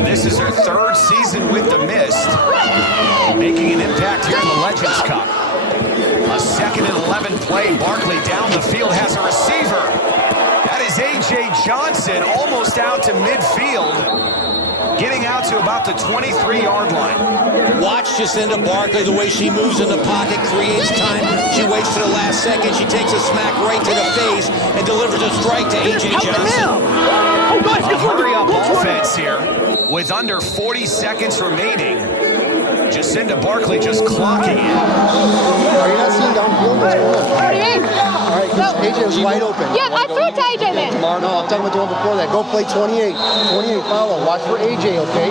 This is her 3rd season with the Mist, making an impact here in the Legends Cup. A 2nd and 11 play. Barkley down the field has a receiver. That is A.J. Johnson, almost out to midfield, getting out to about the 23-yard line. Watch Jacinda Barkley, the way she moves in the pocket, creates time. She waits to the last second. She takes a smack right to the face and delivers a strike to A.J. Johnson. A hurry-up offense here with under 40 seconds remaining. Jacinda Barkley just clocking in. Are you not seeing downfield? What's going on? What do you mean? All right, because AJ was wide open. Yeah, I threw it to AJ then. Tomorrow, no, I'm talking about the one before that. Go play 28. 28, follow. Watch for AJ, okay?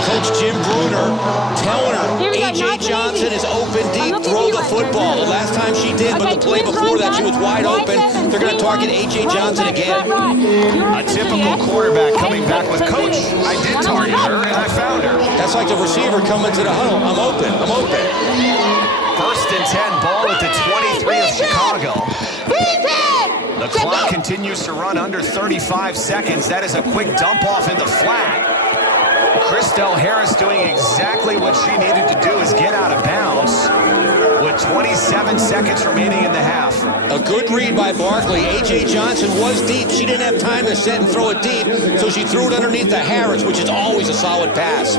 Coach Jim Bruner telling her A.J. Johnson is open deep, throw the football. The last time she did, but the play before that, she was wide open. They're going to target A.J. Johnson again. A typical quarterback coming back with, Coach, I did target her, and I found her. That's like the receiver coming to the huddle. I'm open. 1st and 10, ball at the 23 of Chicago. The clock continues to run under 35 seconds. That is a quick dump off in the flat. Christelle Harris doing exactly what she needed to do, is get out of bounds with 27 seconds remaining in the half. A good read by Barkley. A.J. Johnson was deep. She didn't have time to set and throw it deep, so she threw it underneath the Harris, which is always a solid pass.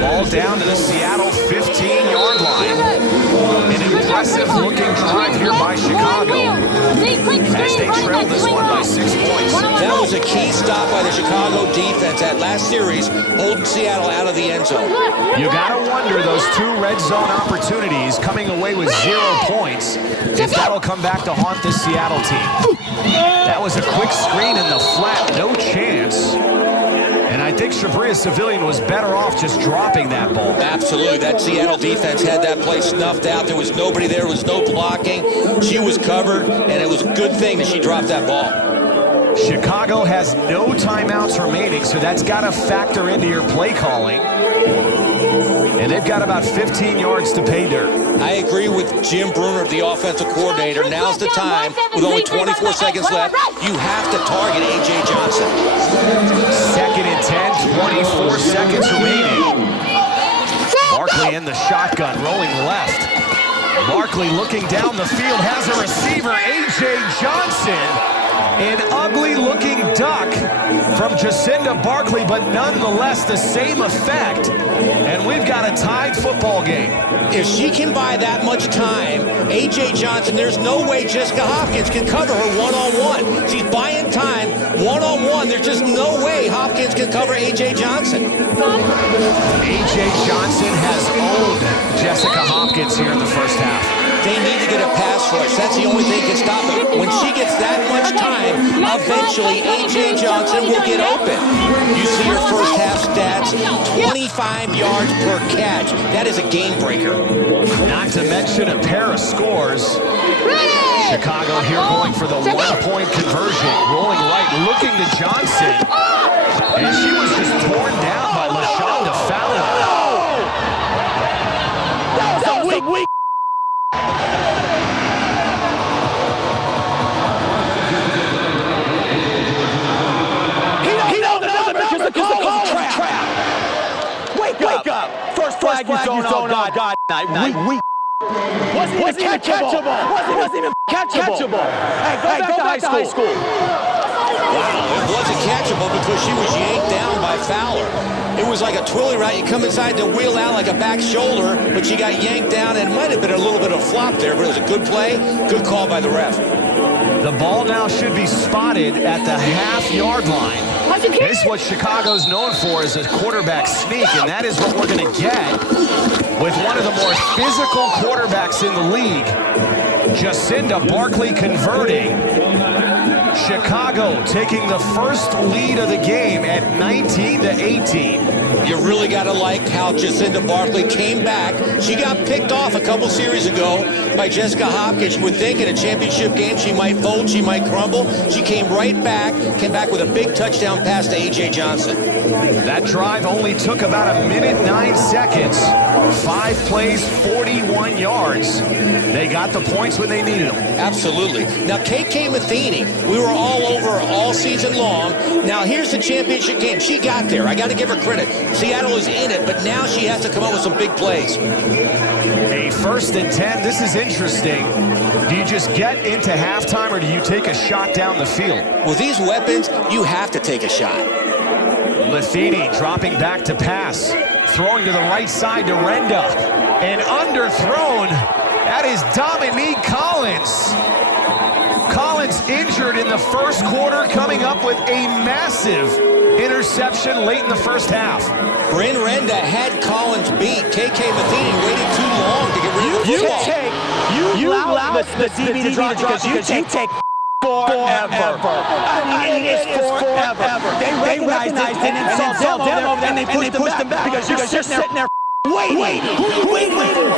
Ball down to the Seattle 15-yard line. An impressive-looking drive here by Chicago as they trail this one by 6 points. That was a key stop by the Chicago defense that last series, holding Seattle out of the end zone. You gotta wonder, those 2 red zone opportunities coming away with 0 points, if that'll come back to haunt this Seattle team. That was a quick screen in the flat, no chance. And I think Shabria Civilian was better off just dropping that ball. Absolutely. That Seattle defense had that play snuffed out. There was nobody there. There was no blocking. She was covered, and it was a good thing that she dropped that ball. Chicago has no timeouts remaining, so that's got to factor into your play calling. And they've got about 15 yards to pay dirt. I agree with Jim Bruner, the offensive coordinator. Now's the time, with only 24 seconds left, you have to target A.J. Johnson. 2nd and 10, 24 seconds remaining. Barkley in the shotgun, rolling left. Barkley looking down the field, has a receiver, A.J. Johnson. An ugly-looking duck from Jacinda Barkley, but nonetheless the same effect. And we've got a tied football game. If she can buy that much time, A.J. Johnson, there's no way Jessica Hopkins can cover her one-on-one. She's buying time one-on-one. There's just no way Hopkins can cover A.J. Johnson. A.J. Johnson has owned Jessica Hopkins here in the first half. They need to get a pass rush. That's the only thing that can stop it. When she gets that much time, eventually A.J. Johnson will get open. You see her first half stats, 25 yards per catch. That is a game breaker. Not to mention a pair of scores. Chicago here going for the one-point conversion. Rolling right, looking to Johnson. And she was just torn down by LaShonda Fowler. That was a weak. Wake up! First flag you zone out, God. Weak. Wasn't even catchable. Wasn't even catchable. Hey, go back to high school. Wow, it wasn't catchable because she was yanked down by Fowler. It was like a twirly route. You come inside to wheel out like a back shoulder, but she got yanked down, and it might have been a little bit of a flop there, but it was a good play, good call by the ref. The ball now should be spotted at the half-yard line. This is what Chicago's known for, is a quarterback sneak, and that is what we're going to get with one of the more physical quarterbacks in the league. Jacinda Barkley converting. Chicago taking the first lead of the game at 19-18. You really got to like how Jacinda Barkley came back. She got picked off a couple series ago by Jessica Hopkins. You would think in a championship game she might fold, she might crumble. She came right back, with a big touchdown pass to A.J. Johnson. That drive only took about 1:09 seconds. 5 plays, 41 yards. They got the points when they needed them. Absolutely. Now, KK Matheny, we were all over all season long. Now, here's the championship game. She got there. I got to give her credit. Seattle is in it, but now she has to come up with some big plays. A 1st and 10. This is interesting. Do you just get into halftime, or do you take a shot down the field? With these weapons, you have to take a shot. Matheny dropping back to pass. Throwing to the right side to Renda. And underthrown. That is Dominique Collins. Collins injured in the first quarter, coming up with a massive interception late in the first half. Bryn Renda had Collins beat. KK Matheny waited too long to get rid of the football. You allow the DVD to drop because you take forever. I mean, it is forever. They recognized it and saw demo, and they pushed them back because you're sitting there waiting. Who are you waiting for?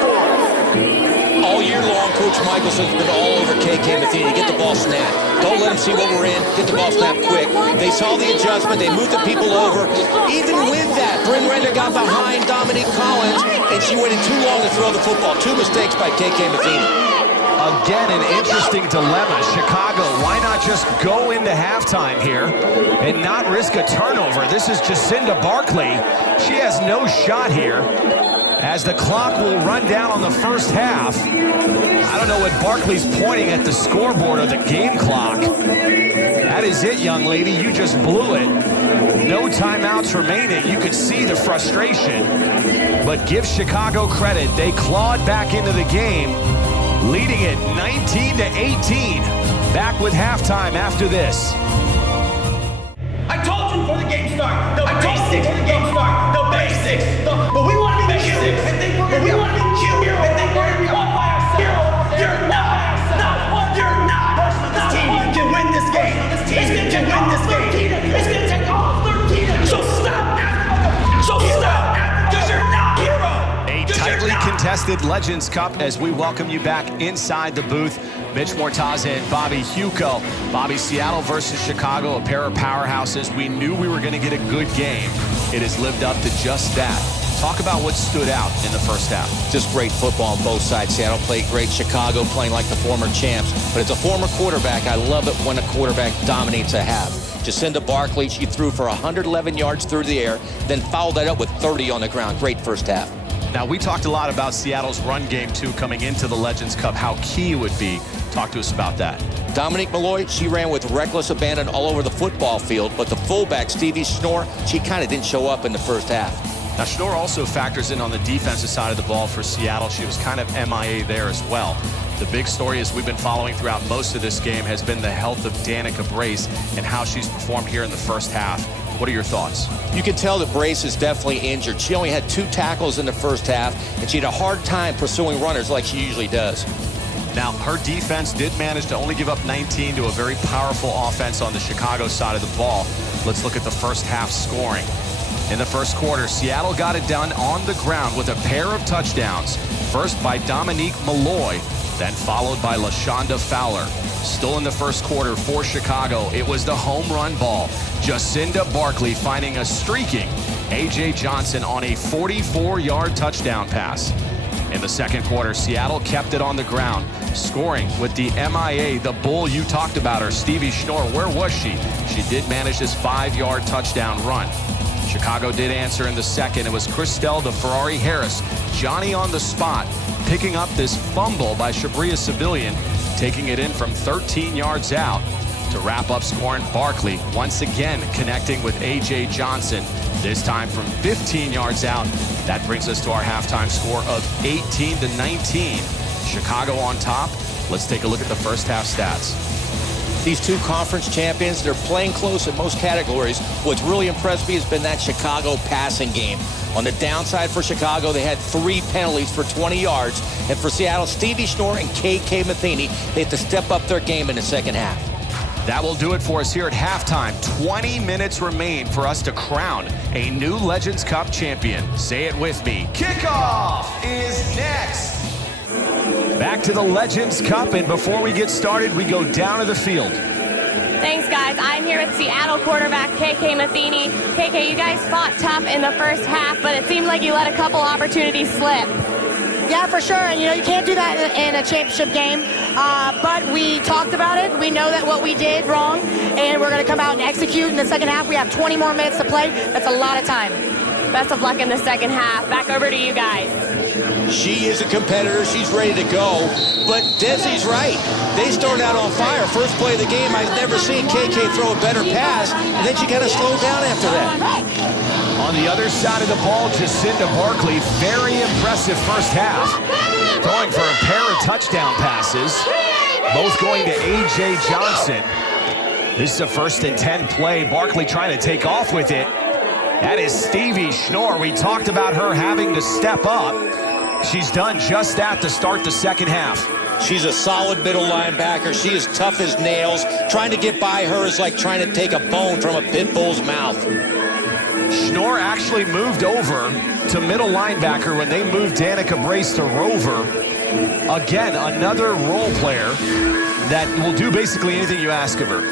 All year long, Coach Michelson's been all over KK Matheny. Get the ball snapped. Don't let them see what we're in. Get the ball snapped quick. They saw the adjustment. They moved the people over. Even with that, Bryn Renda got behind Dominique Collins, and she waited too long to throw the football. 2 mistakes by KK Matheny. Again, an interesting dilemma. Chicago, why not just go into halftime here and not risk a turnover? This is Jacinda Barkley. She has no shot here, as the clock will run down on the first half. I don't know what Barkley's pointing at the scoreboard or the game clock. That is it, young lady. You just blew it. No timeouts remaining. You could see the frustration. But give Chicago credit. They clawed back into the game, leading it 19-18. Back with halftime after this. I told you before the game started. The basics. But we want to be cute. But we want to be cute. And think we're going to be one by ourselves. You're not. You're not. This team can win this game. This team can win this game. It's going to take all 13 of you. So stop. contested Legends Cup as we welcome you back inside the booth. Mitch Mortaza and Bobby Huco. Bobby, Seattle versus Chicago, a pair of powerhouses. We knew we were going to get a good game. It has lived up to just that. Talk about what stood out in the first half. Just great football on both sides. Seattle played great. Chicago playing like the former champs. But as a former quarterback, I love it when a quarterback dominates a half. Jacinda Barkley, she threw for 111 yards through the air, then followed that up with 30 on the ground. Great first half. Now, we talked a lot about Seattle's run game, too, coming into the Legends Cup, how key it would be. Talk to us about that. Dominique Malloy, she ran with reckless abandon all over the football field, but the fullback, Stevie Schnorr, she kind of didn't show up in the first half. Now, Schnorr also factors in on the defensive side of the ball for Seattle. She was kind of MIA there as well. The big story, as we've been following throughout most of this game, has been the health of Danica Brace and how she's performed here in the first half. What are your thoughts? You can tell that Brace is definitely injured. She only had 2 tackles in the first half, and she had a hard time pursuing runners like she usually does. Now, her defense did manage to only give up 19 to a very powerful offense on the Chicago side of the ball. Let's look at the first half scoring. In the first quarter, Seattle got it done on the ground with a pair of touchdowns. First by Dominique Malloy, then followed by LaShonda Fowler. Still in the first quarter for Chicago, it was the home run ball. Jacinda Barkley finding a streaking A.J. Johnson on a 44-yard touchdown pass. In the second quarter, Seattle kept it on the ground, scoring with the MIA, the bull you talked about her, Stevie Schnorr. Where was she? She did manage this 5-yard touchdown run. Chicago did answer in the second. It was Christelle the Ferrari Harris, Johnny on the spot, picking up this fumble by Shabria Civilian, taking it in from 13 yards out to wrap up scoring. Barkley once again connecting with A.J. Johnson, this time from 15 yards out. That brings us to our halftime score of 18-19. Chicago on top. Let's take a look at the first half stats. These two conference champions, they're playing close in most categories. What's really impressed me has been that Chicago passing game. On the downside for Chicago, they had 3 penalties for 20 yards. And for Seattle, Stevie Schnorr and KK Matheny, they had to step up their game in the second half. That will do it for us here at halftime. 20 minutes remain for us to crown a new Legends Cup champion. Say it with me. Kickoff is next. Back to the Legends Cup, and before we get started, we go down to the field. Thanks, guys. I'm here with Seattle quarterback KK Matheny. KK, you guys fought tough in the first half, but it seemed like you let a couple opportunities slip. Yeah, for sure. And, you can't do that in a championship game. But we talked about it. We know that what we did wrong, and we're going to come out and execute in the second half. We have 20 more minutes to play. That's a lot of time. Best of luck in the second half. Back over to you guys. She is a competitor. She's ready to go. But Desi's right. They started out on fire. First play of the game, I've never seen KK throw a better pass. And then she kind of slowed down after that. On the other side of the ball, Jacinda Barkley, very impressive first half. Throwing for a pair of touchdown passes, both going to A.J. Johnson. This is a 1st and 10 play. Barkley trying to take off with it. That is Stevie Schnorr. We talked about her having to step up. She's done just that to start the second half. She's a solid middle linebacker. She is tough as nails. Trying to get by her is like trying to take a bone from a pit bull's mouth. Schnorr actually moved over to middle linebacker when they moved Danica Brace to rover. Again, another role player that will do basically anything you ask of her.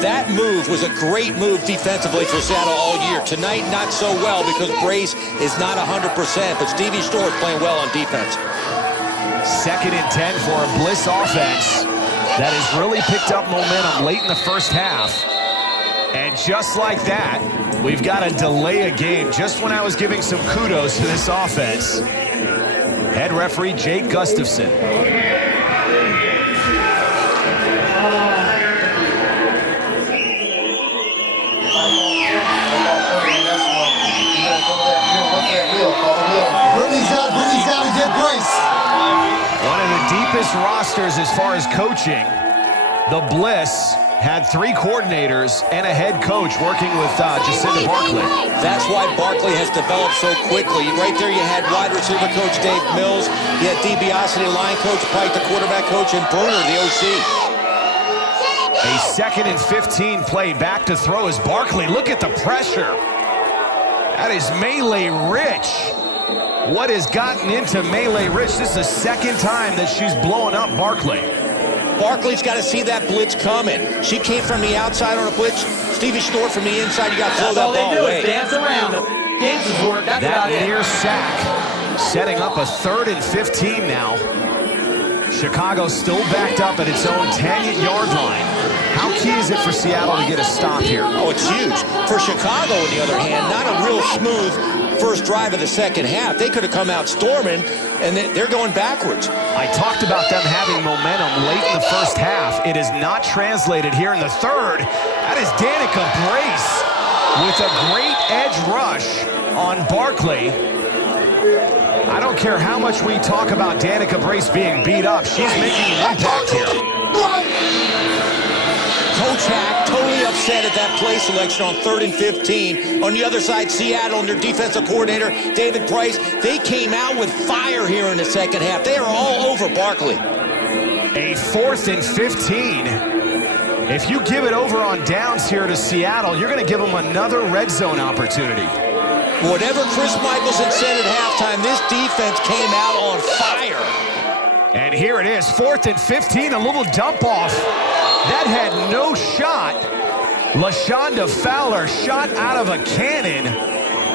That move was a great move defensively for Seattle all year. Tonight, not so well because Brace is not 100%, but Stevie Schnorr is playing well on defense. 2nd and 10 for a Bliss offense that has really picked up momentum late in the first half. And just like that, we've got to delay a game just when I was giving some kudos to this offense. Head referee Jake Gustafson. Brittany's got to get Brace. One of the deepest rosters as far as coaching. The Bliss had 3 coordinators and a head coach working with Jacinda Barkley. That's why Barkley has developed so quickly. Right there you had wide receiver coach Dave Mills. You had DiBiase, line coach Pike, the quarterback coach, and Bruner, the OC. A 2nd and 15 play back to throw as Barkley. Look at the pressure. That is melee rich. what has gotten into Melee Rich. This is the second time that she's blowing up Barkley. Barkley's got to see that blitz coming. She came from the outside on a blitz. Stevie Schnorr from the inside. You got to throw that ball away. Dance around. Dances work. That's that about it. near sack, setting up a 3rd and 15 now. Chicago still backed up at its own 10-yard line. How key is it for Seattle to get a stop here? Oh, it's huge. For Chicago, on the other hand, not a real smooth first drive of the second half. They could have come out storming, and they're going backwards. I talked about them having momentum late in the first half. It is not translated here in the third. That is Danica Brace with a great edge rush on Barkley. I don't care how much we talk about Danica Brace being beat up. She's making an impact here. Coach Hack totally upset at that play selection on 3rd and 15. On the other side, Seattle and their defensive coordinator, David Price, they came out with fire here in the second half. They are all over Barkley. A 4th and 15. If you give it over on downs here to Seattle, you're going to give them another red zone opportunity. Whatever Chris Michelson said at halftime, this defense came out on fire. And here it is, 4th and 15, a little dump off. That had no shot. LaShonda Fowler, shot out of a cannon,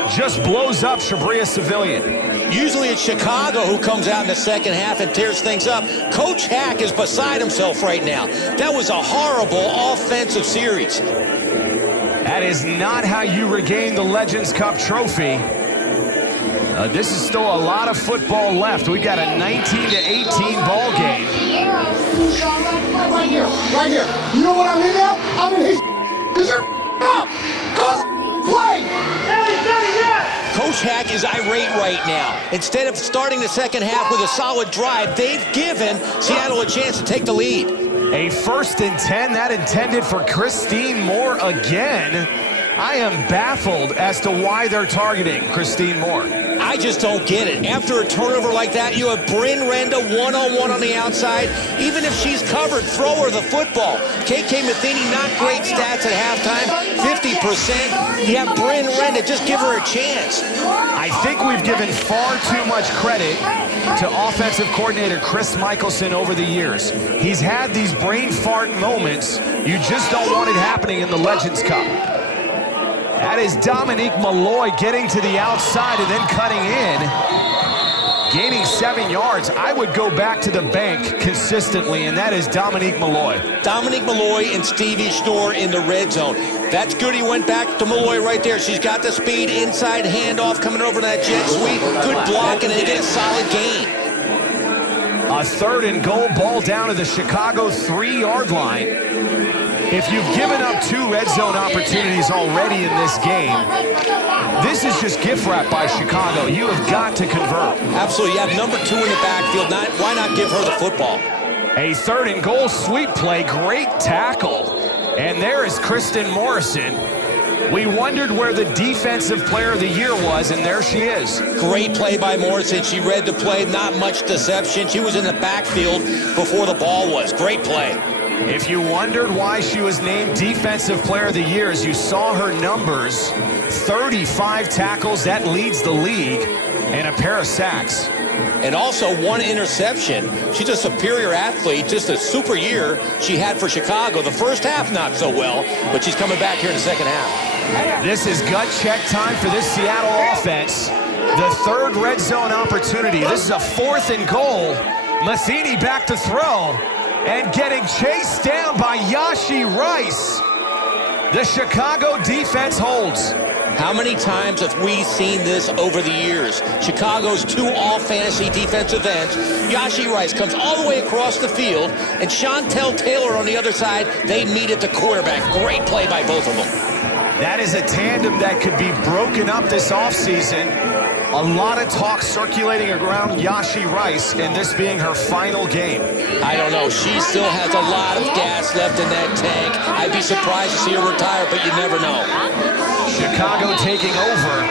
just blows up Shabria Civilian. Usually it's Chicago who comes out in the second half and tears things up. Coach Hack is beside himself right now. That was a horrible offensive series. That is not how you regain the Legends Cup trophy. This is still a lot of football left. We got a 19-18 ball game. Right here, right here. You know what I'm in now? I'm in his because you're up. Play. Coach Hack is irate right now. Instead of starting the second half with a solid drive, they've given Seattle a chance to take the lead. A 1st and 10, that intended for Christine Moore again. I am baffled as to why they're targeting Christine Moore. I just don't get it. After a turnover like that, you have Bryn Renda one-on-one on the outside. Even if she's covered, throw her the football. KK Matheny, not great stats at halftime, 50%. You have Bryn Renda, just give her a chance. I think we've given far too much credit to offensive coordinator Chris Michelson over the years. He's had these brain fart moments. You just don't want it happening in the Legends Cup. That is Dominique Malloy getting to the outside and then cutting in. Gaining 7 yards. I would go back to the bank consistently, and that is Dominique Malloy. Dominique Malloy and Stevie Schnorr in the red zone. That's good. He went back to Malloy right there. She's got the speed, inside handoff, coming over to that jet sweep. Good block, and they get a solid gain. A 3rd and goal, ball down to the Chicago 3-yard line. If you've given up 2 red zone opportunities already in this game, this is just gift wrap by Chicago. You have got to convert. Absolutely. You have number 2 in the backfield. Why not give her the football? A 3rd and goal sweep play. Great tackle. And there is Kristen Morrison. We wondered where the Defensive Player of the Year was, and there she is. Great play by Morrison. She read the play. Not much deception. She was in the backfield before the ball was. Great play. If you wondered why she was named Defensive Player of the Year, as you saw her numbers, 35 tackles, that leads the league, and a pair of sacks. And also 1 interception. She's a superior athlete, just a super year she had for Chicago. The first half, not so well, but she's coming back here in the second half. This is gut check time for this Seattle offense. The 3rd red zone opportunity. This is a 4th and goal. Matheny back to throw. And getting chased down by Yashi Rice. The Chicago defense holds. How many times have we seen this over the years? Chicago's 2 all-fantasy defensive ends. Yashi Rice comes all the way across the field, and Chantel Taylor on the other side, they meet at the quarterback. Great play by both of them. That is a tandem that could be broken up this offseason. A lot of talk circulating around Yashi Rice, and this being her final game. I don't know. She still has a lot of gas left in that tank. I'd be surprised to see her retire, but you never know. Chicago taking over.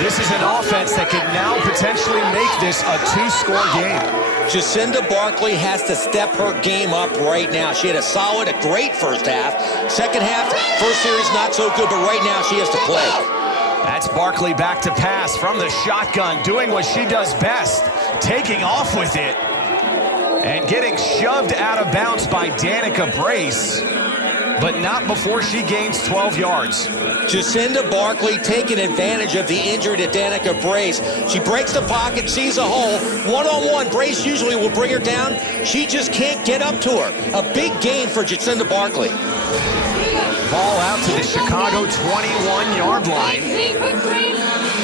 This is an offense that can now potentially make this a 2-score game. Jacinda Barkley has to step her game up right now. She had a great first half. Second half, first series not so good, but right now she has to play. That's Barkley back to pass from the shotgun, doing what she does best, taking off with it and getting shoved out of bounds by Danica Brace, but not before she gains 12 yards. Jacinda Barkley taking advantage of the injury to Danica Brace. She breaks the pocket, sees a hole. One-on-one, Brace usually will bring her down. She just can't get up to her. A big gain for Jacinda Barkley. Ball out to the Chicago 21-yard line.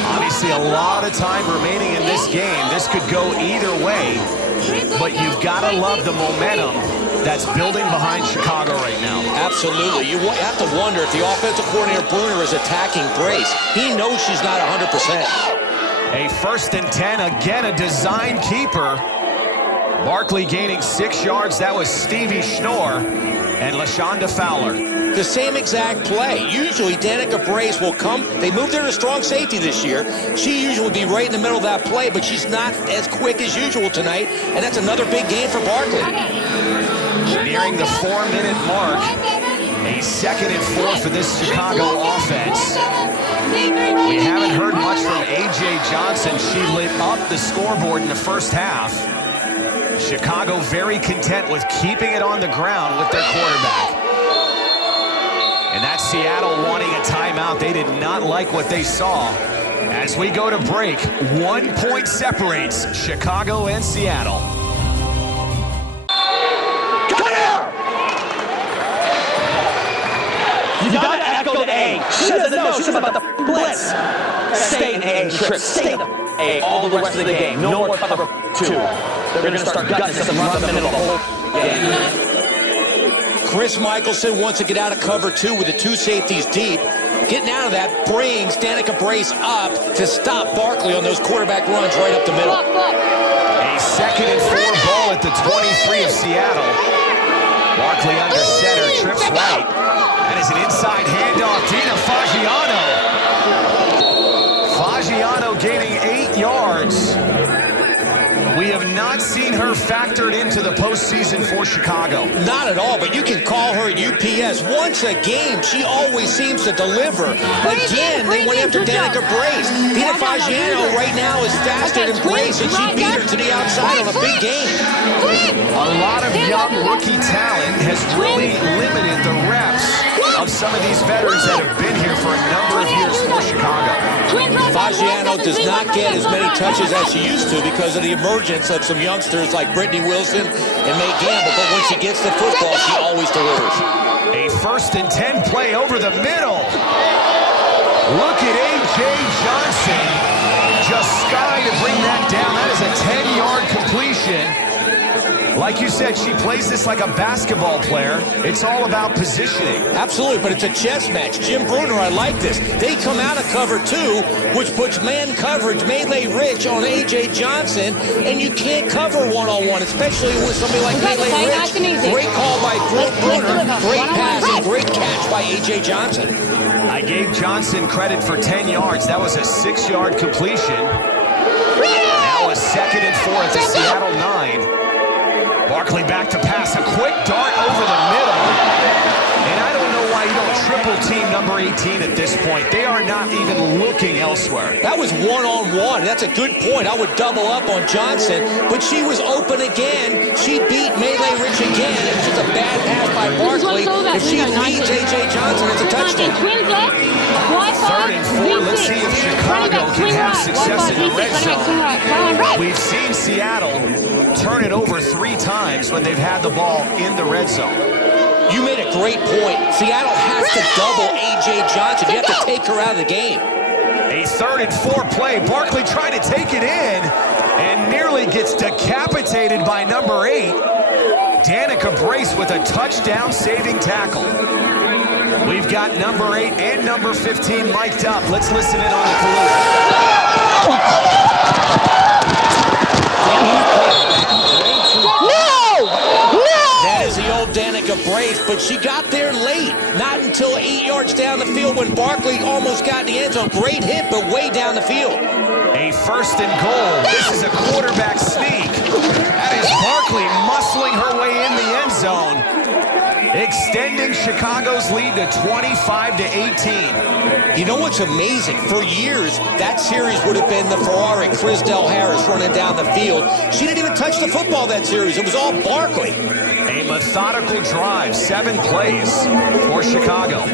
Obviously a lot of time remaining in this game. This could go either way, but you've got to love the momentum that's building behind Chicago right now. Absolutely. You have to wonder if the offensive coordinator, Bruner, is attacking Brace. He knows she's not 100%. A 1st and 10, again a design keeper. Barkley gaining 6 yards. That was Stevie Schnorr and LaShonda Fowler. The same exact play. Usually Danica Brace will come. They moved her to strong safety this year. She usually would be right in the middle of that play, but she's not as quick as usual tonight, and that's another big gain for Barkley. Nearing the 4-minute mark, a 2nd and 4 for this Chicago offense. We haven't heard much from A.J. Johnson. She lit up the scoreboard in the first half. Chicago very content with keeping it on the ground with their quarterback. And that's Seattle wanting a timeout. They did not like what they saw. As we go to break, 1 point separates Chicago and Seattle. You gotta echo the A. She doesn't know. She's about the Bliss. Stay in A, Trip. Stay the A all the rest of the game. No more cover 2. They're gonna start gutting us and run the middle of the whole game. Chris Michelson wants to get out of cover 2 with the 2 safeties deep. Getting out of that brings Danica Brace up to stop Barkley on those quarterback runs right up the middle. A 2nd and 4 ball at the 23 of Seattle. Barkley under center, trips right. That is an inside handoff. Dina Fagiano. Fagiano gaining 8 yards. We have not seen her factored into the postseason for Chicago. Not at all, but you can call her UPS. Once a game, she always seems to deliver. Again, they went after Danica Brace. Dina Fagiano right now is faster than Brace, and she beat her to the outside on a big game. A lot of young rookie talent has really limited the reps of some of these veterans that have been here for a number of years for Chicago. Fagiano does not get as many touches as she used to because of the emergence of some youngsters like Brittany Wilson and May Gamble, but when she gets the football, she always delivers. A 1st and 10 play over the middle. Look at A.J. Johnson. Just sky to bring that down. That is a 10-yard completion. Like you said, she plays this like a basketball player. It's all about positioning. Absolutely, but it's a chess match. Jim Bruner, I like this. They come out of cover 2, which puts man coverage, melee rich on A.J. Johnson, and you can't cover one-on-one, especially with somebody like melee rich. Great call by Bruner, great pass, and great catch by A.J. Johnson. I gave Johnson credit for 10 yards. That was a 6-yard completion. Now a 2nd and 4 at the Seattle 9. Barkley back to pass, a quick dart over the middle. And I don't know why you don't triple team number 18 at this point. They are not even looking elsewhere. That was one-on-one. That's a good point. I would double up on Johnson, but she was open again. She beat Melee Rich again. It was just a bad pass by Barkley. If she leads A.J. Johnson, it's a touchdown. 3rd and 4. Let's see if Chicago can have success in the red zone. We've seen Seattle turn it over 3 times when they've had the ball in the red zone. You made a great point. Seattle has to double A.J. Johnson. You have to take her out of the game. A 3rd and 4 play. Barkley trying to take it in and nearly gets decapitated by number 8. Danica Brace with a touchdown saving tackle. We've got number 8 and number 15 mic'd up. Let's listen in on the collision. That is the old Danica Brace, but she got there late. Not until 8 yards down the field when Barkley almost got in the end zone. Great hit, but way down the field. A 1st and goal. This is a quarterback sneak. That is Barkley muscling her way in the end zone. zone, extending Chicago's lead to 25-18. You know what's amazing? For years, that series would have been the Ferrari, Crisdell Harris running down the field. She didn't even touch the football that series. It was all Barkley. A methodical drive, 7 plays for Chicago.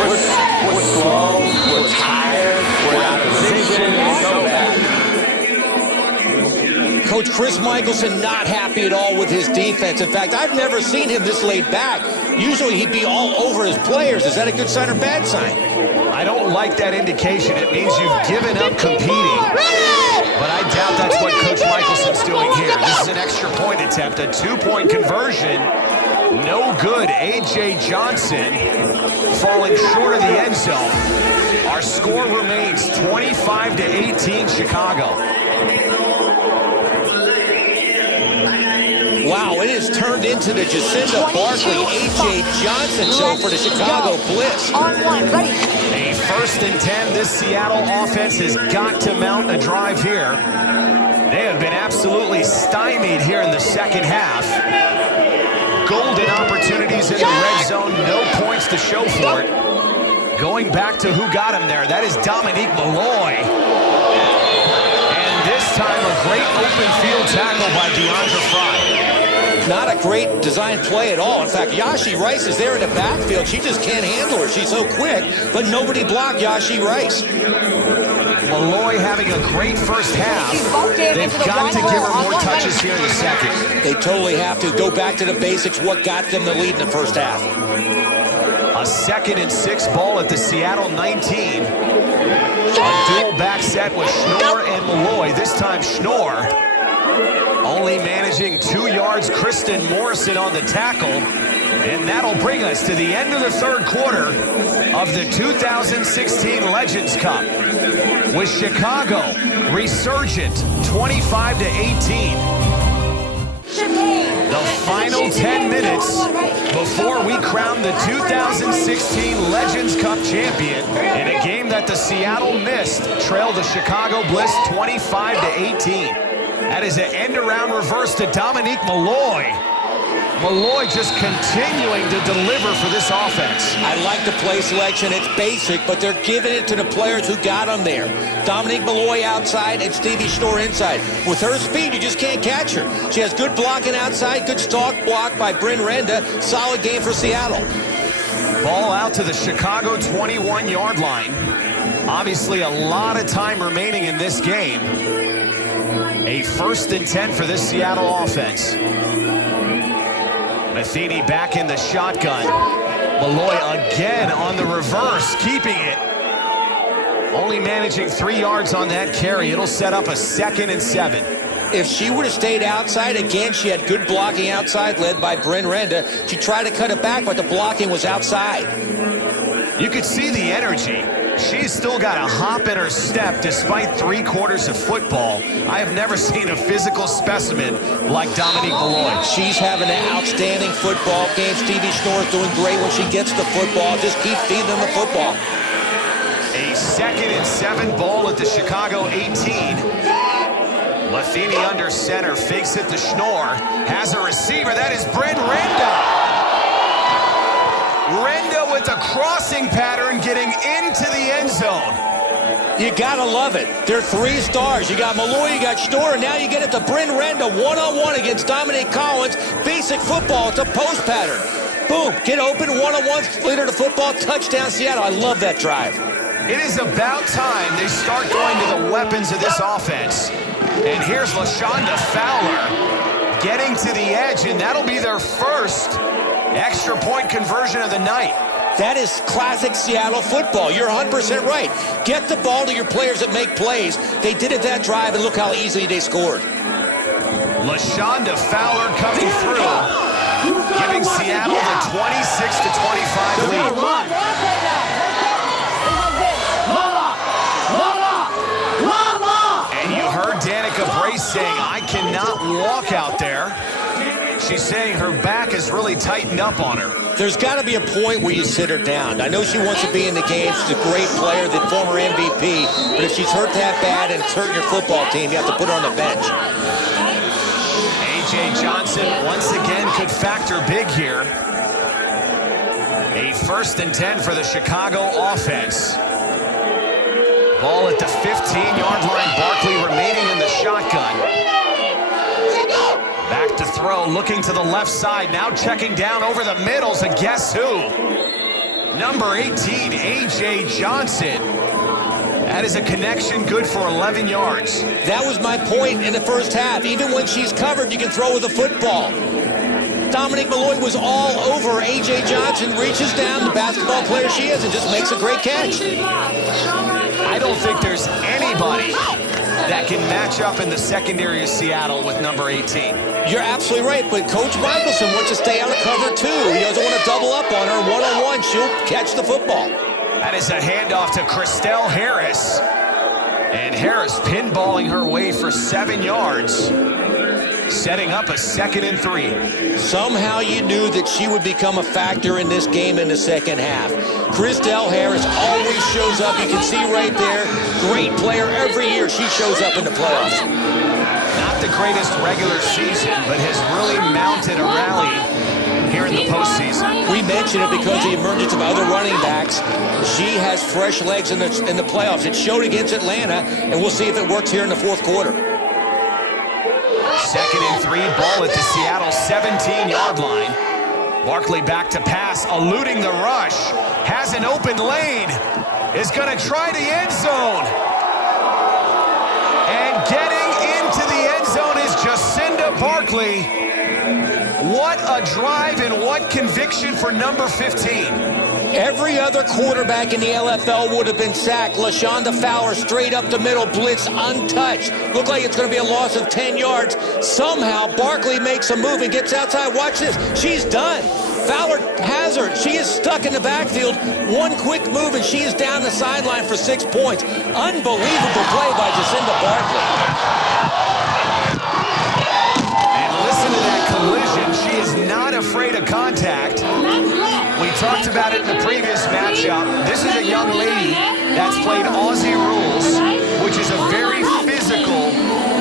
We're slow, we're tired, we're out of position, so bad. Coach Chris Michelson not happy at all with his defense. In fact, I've never seen him this laid back. Usually he'd be all over his players. Is that a good sign or bad sign? I don't like that indication. It means you've given up competing. But I doubt that's what Coach Michelson's doing here. This is an extra point attempt, a 2-point conversion. No good. A.J. Johnson falling short of the end zone. Our score remains 25-18 Chicago. Wow, it has turned into the Jacinda Barkley, A.J. Johnson show for the Chicago Bliss. On one, ready. A 1st and 10. This Seattle offense has got to mount a drive here. They have been absolutely stymied here in the second half. Golden opportunities in the red zone. No points to show for it. Going back to who got him there. That is Dominique Malloy. And this time a great open field tackle by DeAndre Fry. Not a great design play at all. In fact, Yashi Rice is there in the backfield. She just can't handle her. She's so quick, but nobody blocked Yashi Rice. Malloy having a great first half. They've got to give her more touches here in the second. They totally have to go back to the basics. What got them the lead in the first half? A 2nd and 6 ball at the Seattle 19. A dual back set with Schnorr and Malloy. This time Schnorr only managing 2 yards. Kristen Morrison on the tackle. And that'll bring us to the end of the third quarter of the 2016 Legends Cup, with Chicago resurgent 25-18. The final 10 minutes before we crown the 2016 Legends Cup champion in a game that the Seattle Mist trailed the Chicago Bliss 25-18. That is an end-around reverse to Dominique Malloy. Malloy just continuing to deliver for this offense. I like the play selection. It's basic, but they're giving it to the players who got them there. Dominique Malloy outside and Stevie Schnorr inside. With her speed, you just can't catch her. She has good blocking outside, good stalk block by Bryn Renda. Solid game for Seattle. Ball out to the Chicago 21-yard line. Obviously, a lot of time remaining in this game. A 1st and 10 for this Seattle offense. Matheny back in the shotgun. Malloy again on the reverse, keeping it. Only managing 3 yards on that carry. It'll set up a 2nd and 7. If she would have stayed outside, again, she had good blocking outside, led by Bryn Renda. She tried to cut it back, but the blocking was outside. You could see the energy. She's still got a hop in her step despite 3 quarters of football. I have never seen a physical specimen like Dominique Malloy. She's having an outstanding football game. Stevie Schnorr is doing great when she gets the football. Just keep feeding them the football. A 2nd and 7 ball at the Chicago 18. Matheny under center, fakes it to Schnorr. Has a receiver, that is Bryn Renda. Renda with a crossing pattern getting into the end zone. You gotta love it. They're 3 stars. You got Malloy, you got Schnorr, and now you get it to Bryn Renda one-on-one against Dominique Collins. Basic football, it's a post pattern. Boom, get open, one-on-one, leader to football, touchdown Seattle. I love that drive. It is about time they start going to the weapons of this offense. And here's LaShonda Fowler getting to the edge, and that'll be their first extra point conversion of the night. That is classic Seattle football. You're 100% right. Get the ball to your players that make plays. They did it that drive, and look how easily they scored. LaShonda Fowler coming through, giving Seattle the 26-25 lead. And you heard Danica Brace saying, I cannot walk out there. She's saying her back is really tightened up on her. There's got to be a point where you sit her down. I know she wants to be in the game. She's a great player, the former MVP. But if she's hurt that bad and it's hurting your football team, you have to put her on the bench. A.J. A.J. Johnson once again could factor big here. A 1st and 10 for the Chicago offense. Ball at the 15-yard line. Barkley remaining in the shotgun. Back to throw, looking to the left side. Now checking down over the middles, and guess who? Number 18, A.J. Johnson. That is a connection good for 11 yards. That was my point in the first half. Even when she's covered, you can throw with a football. Dominique Malloy was all over A.J. Johnson, reaches down, the basketball player she is, and just makes a great catch. I don't think there's anybody that can match up in the secondary of Seattle with number 18. You're absolutely right, but Coach Michelson wants to stay out of cover too. He doesn't want to double up on her. One-on-one, she'll catch the football. That is a handoff to Christelle Harris. And Harris pinballing her way for 7 yards. Setting up a 2nd and 3. Somehow you knew that she would become a factor in this game in the second half. Christelle Harris always shows up. You can see right there. Great player every year. She shows up in the playoffs. Not the greatest regular season, but has really mounted a rally here in the postseason. We mention it because of the emergence of other running backs. She has fresh legs in the playoffs. It showed against Atlanta, and we'll see if it works here in the fourth quarter. 2nd and 3, ball at the Seattle 17-yard line. Barkley back to pass, eluding the rush. Has an open lane. Is going to try the end zone. And getting into the end zone is Jacinda Barkley. What a drive and what conviction for number 15. Every other quarterback in the LFL would have been sacked. LaShonda Fowler straight up the middle, blitz untouched. Looked like it's going to be a loss of 10 yards. Somehow, Barkley makes a move and gets outside. Watch this. She's done. Fowler has her. She is stuck in the backfield. One quick move, and she is down the sideline for 6 points. Unbelievable play by Jacinda Barkley. And listen to that collision. She is not afraid of contact. We talked about it in the previous matchup. This is a young lady that's played Aussie rules, which is a very physical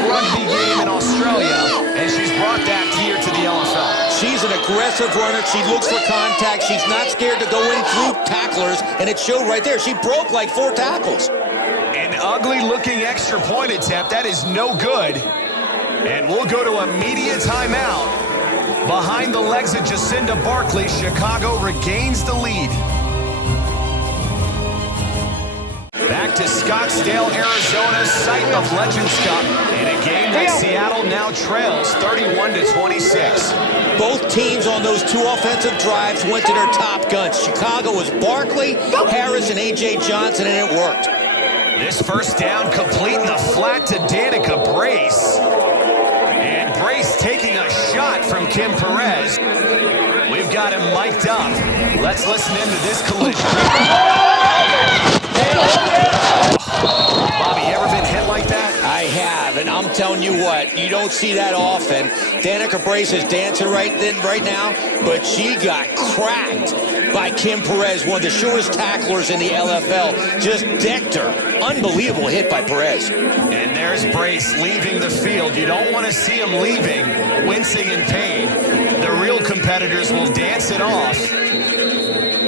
rugby game in Australia, and she's brought that here to the LFL. She's an aggressive runner. She looks for contact. She's not scared to go in through tacklers, and it showed right there. She broke like 4 tackles. An ugly-looking extra point attempt. That is no good. And we'll go to a media timeout. Behind the legs of Jacinda Barkley, Chicago regains the lead. Back to Scottsdale, Arizona, site of Legends Cup, in a game that Seattle now trails 31-26. Both teams on those 2 offensive drives went to their top guns. Chicago was Barkley, Harris, and A.J. Johnson, and it worked. This first down complete in the flat to Danica Brace. And Brace taking a shot from Kim Perez. We've got him mic'd up. Let's listen into this collision. Bobby, you ever been hit like that? I have, and I'm telling you what, you don't see that often. Danica Brace is dancing right now, but she got cracked by Kim Perez, one of the shortest tacklers in the LFL. Just decked her. Unbelievable hit by Perez. And there's Brace leaving the field. You don't want to see him leaving, wincing in pain. The real competitors will dance it off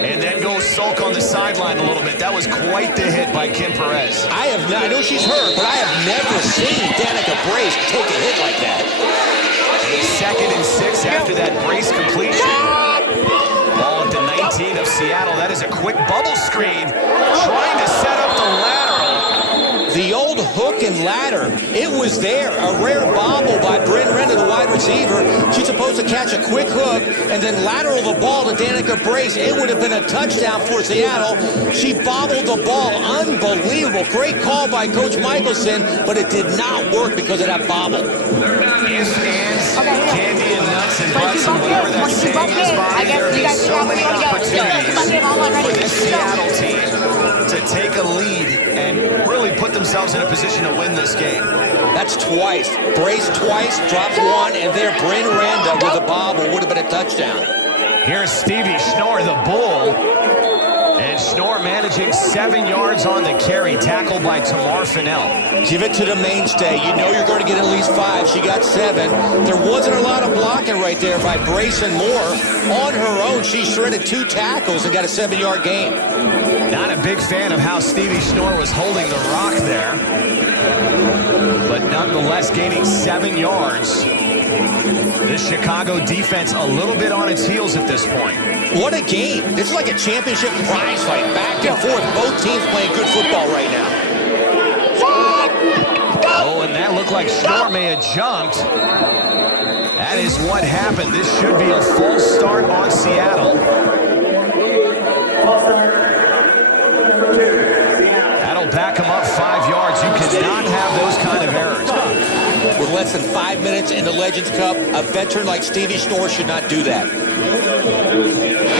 and then go sulk on the sideline a little bit. That was quite the hit by Kim Perez. I know she's hurt, but I have never seen Danica Brace take a hit like that. A 2nd and 6 after that Brace completion. Ball at the 19 of Seattle. That is a quick bubble screen, trying to set up the lateral. The old hook and ladder, it was there. A rare bobble by Bryn Renda, the wide receiver. She's supposed to catch a quick hook and then lateral the ball to Danica Brace. It would have been a touchdown for Seattle. She bobbled the ball. Unbelievable. Great call by Coach Michelson, but it did not work because of that bobble. Ifs, ands, candy and nuts and butts and whatever that saying is, Bobby, there have been so many opportunities for this Seattle team to take a lead and really put themselves in a position to win this game. That's twice. Brace twice, dropped one, and there Bryn Renda with a bobble would have been a touchdown. Here's Stevie Schnorr, the bull. And Schnorr managing 7 yards on the carry, tackled by Tamar Fennell. Give it to the mainstay. You know you're going to get at least 5. She got 7. There wasn't a lot of blocking right there by Brayson Moore. On her own, she shredded 2 tackles and got a 7-yard gain. Not a big fan of how Stevie Schnorr was holding the rock there, but nonetheless gaining 7 yards. This Chicago defense a little bit on its heels at this point. What a game. This is like a championship prize fight. Back and forth. Both teams playing good football right now. Oh, and that looked like Schnorr may have jumped. That is what happened. This should be a false start on Seattle. That'll back them up 5 yards. You cannot have those kind of errors. With less than 5 minutes in the Legends Cup, a veteran like Stevie Schnorr should not do that.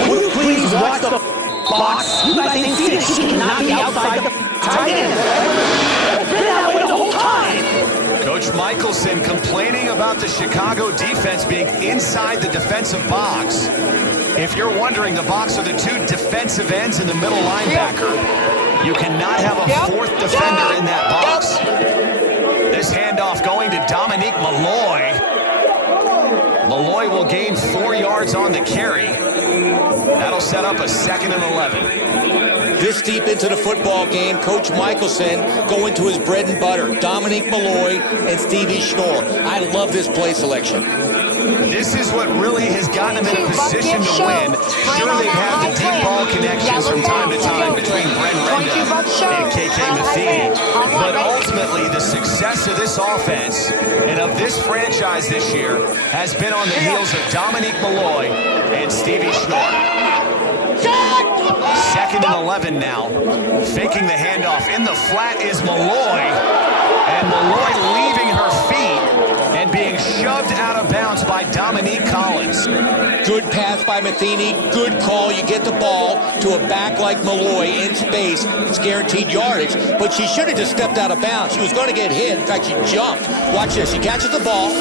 Would you please watch the box? You guys ain't seen it. She cannot be outside the tight end. It's been that way the whole time. Coach Michelson complaining about the Chicago defense being inside the defensive box. If you're wondering, the box are the 2 defensive ends and the middle linebacker. You cannot have a 4th defender in that box. This handoff going to Dominique Malloy. Malloy will gain 4 yards on the carry. That'll set up a 2nd and 11. This deep into the football game, Coach Michelson going to his bread and butter. Dominique Malloy and Stevie Schnorr. I love this play selection. This is what really has gotten them in a position to win. Sure, they've had the deep ball connections from time to time between Brent Renda and KK Matheny. But ultimately, the success of this offense and of this franchise this year has been on the heels of Dominique Malloy and Stevie Schnorr. 2nd and 11 now. Faking the handoff. In the flat is Malloy. And Malloy leaving her feet and being shoved out of bounds by Dominique Collins. Good pass by Matheny. Good call. You get the ball to a back like Malloy in space. It's guaranteed yardage. But she should have just stepped out of bounds. She was going to get hit. In fact, she jumped. Watch this. She catches the ball.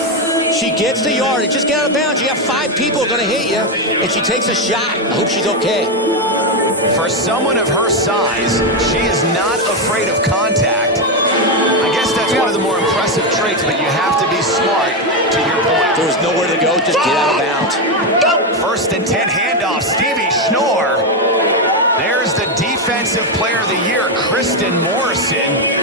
She gets the yardage. Just get out of bounds. You have 5 people going to hit you. And she takes a shot. I hope she's okay. For someone of her size, she is not afraid of contact. I guess that's one of the more impressive traits, but you have to be smart, to your point. There was nowhere to go, just get out of bounds. 1st and 10 handoff, Stevie Schnorr. There's the Defensive Player of the Year, Kristen Morrison,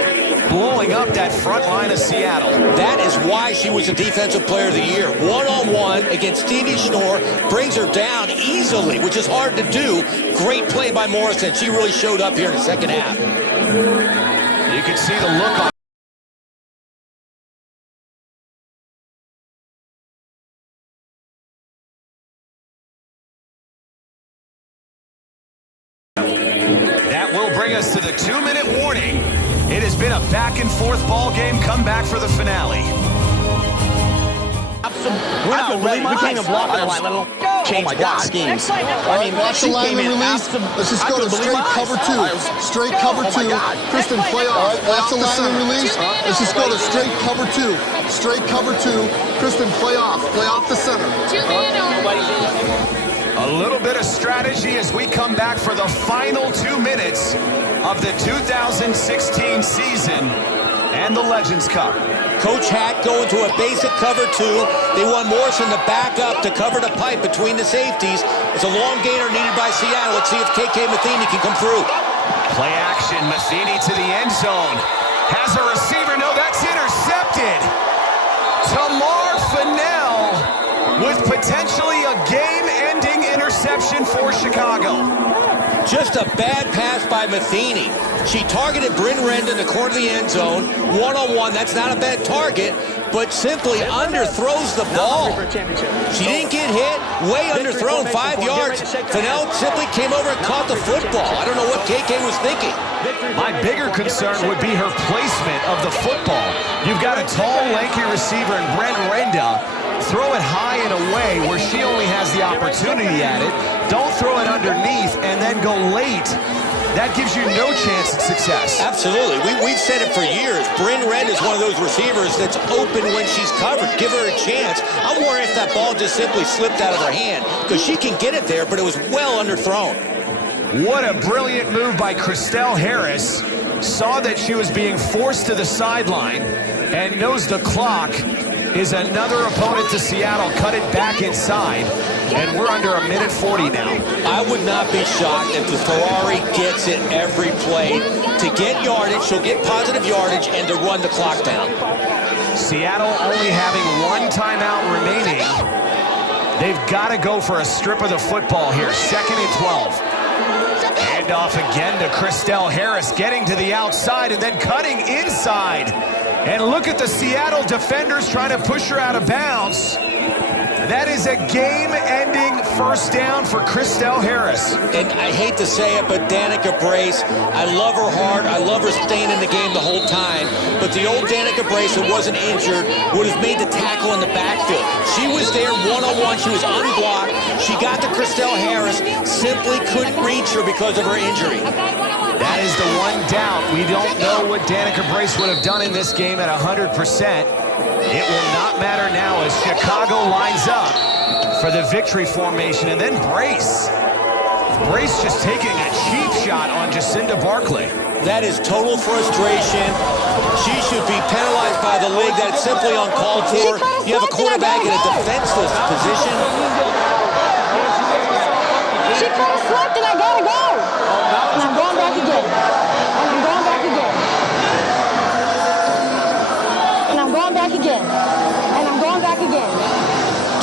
blowing up that front line of Seattle. That is why she was the Defensive Player of the Year. One-on-one against Stevie Schnorr, brings her down easily, which is hard to do. Great play by Morrison. She really showed up here in the 2nd half. You can see the look on that will bring us to the 2-minute warning. It has been a back-and-forth ball game. Come back for the finale. We're not ready. We can't even block the line, let alone change block schemes. I mean, watch the lineman release. Let's just go to straight cover 2. Straight cover 2. Kristen, play off. Watch the lineman release. Let's just go to straight cover 2. Straight cover 2. Kristen, play off. Play off the center. A little bit of strategy as we come back for the final 2 minutes of the 2016 season and the Legends Cup. Coach Hack going to a basic cover 2. They want Morrison to back up to cover the pipe between the safeties. It's a long gainer needed by Seattle. Let's see if KK Matheny can come through. Play action, Matheny to the end zone. Has a receiver, no, that's intercepted. Tamar Fennell with potentially a game-ending interception for Chicago. Just a bad pass by Matheny. She targeted Bryn Renda in the corner of the end zone. One-on-one, that's not a bad target, but simply underthrows the ball. She didn't get hit, way underthrown, 5 yards. Fennell simply came over and caught the football. I don't know what KK was thinking. My bigger concern would be her placement of the football. You've got a tall, lanky receiver in Bryn Renda. Throw it high and away where she only has the opportunity at it. Don't throw it underneath and then go late. That gives you no chance at success. Absolutely. We've said it for years. Bryn Renda is one of those receivers that's open when she's covered. Give her a chance. I'm worried if that ball just simply slipped out of her hand because she can get it there, but it was well underthrown. What a brilliant move by Christelle Harris. Saw that she was being forced to the sideline and knows the clock is another opponent to Seattle. Cut it back inside, and we're under 1:40 now. I would not be shocked if the Ferrari gets it every play to get yardage, she'll get positive yardage, and to run the clock down. Seattle only having one timeout remaining. They've got to go for a strip of the football here. 2nd and 12. Hand off again to Christelle Harris, getting to the outside and then cutting inside. And look at the Seattle defenders trying to push her out of bounds. That is a game-ending first down for Christelle Harris. And I hate to say it, but Danica Brace, I love her heart. I love her staying in the game the whole time. But the old Danica Brace, who wasn't injured, would have made the tackle in the backfield. She was there one-on-one. She was unblocked. She got to Christelle Harris, simply couldn't reach her because of her injury. That is the one doubt. We don't know what Danica Brace would have done in this game at 100%. It will not matter now as Chicago lines up for the victory formation. And then Brace just taking a cheap shot on Jacinda Barkley. That is total frustration. She should be penalized by the league. That's simply uncalled for. You have a quarterback in a defenseless position. She could have slipped and I gotta go. And I'm going back again. And I'm going back again. And I'm going back again. And I'm going back again.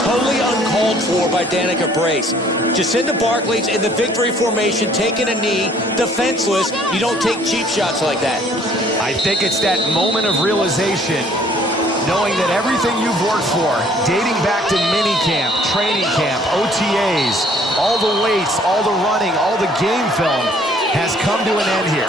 Totally uncalled for by Danica Brace. Jacinda Barkley's in the victory formation, taking a knee, defenseless. You don't take cheap shots like that. I think it's that moment of realization, knowing that everything you've worked for, dating back to minicamp, training camp, OTAs, all the weights, all the running, all the game film has come to an end here.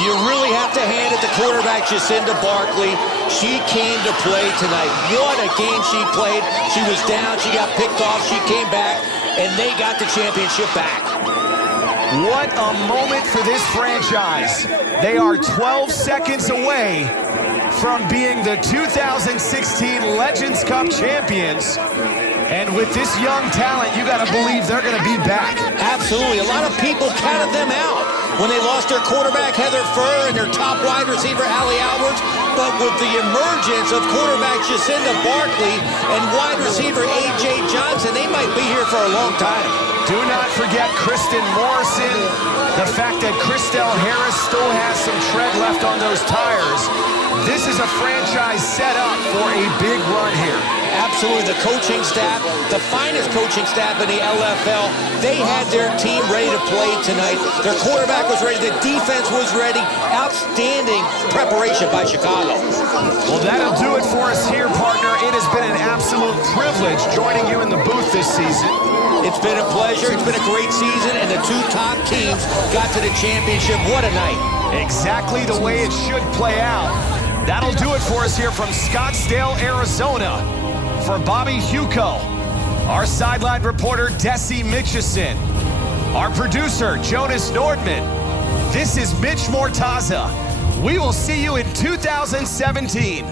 You really have to hand it to quarterback Jacinda Barkley. She came to play tonight. What a game she played. She was down, she got picked off, she came back, and they got the championship back. What a moment for this franchise. They are 12 seconds away from being the 2016 Legends Cup champions. And with this young talent, you got to believe they're going to be back. Absolutely. A lot of people counted them out when they lost their quarterback, Heather Furr, and their top wide receiver, Allie Alwards. But with the emergence of quarterback Jacinda Barkley and wide receiver A.J. Johnson, they might be here for a long time. Do not forget Kristen Morrison. The fact that Christelle Harris still has some tread left on those tires. This is a franchise set up for a big run here. Absolutely. The coaching staff, the finest coaching staff in the LFL, they had their team ready to play tonight. Their quarterback was ready. The defense was ready. Outstanding preparation by Chicago. Well, that'll do it for us here, partner. It has been an absolute privilege joining you in the booth this season. It's been a pleasure. It's been a great season, and the two top teams got to the championship. What a night. Exactly the way it should play out. That'll do it for us here from Scottsdale, Arizona. For Bobby Huco, our sideline reporter, Desi Mitchison, our producer, Jonas Nordman, this is Mitch Mortaza. We will see you in 2017.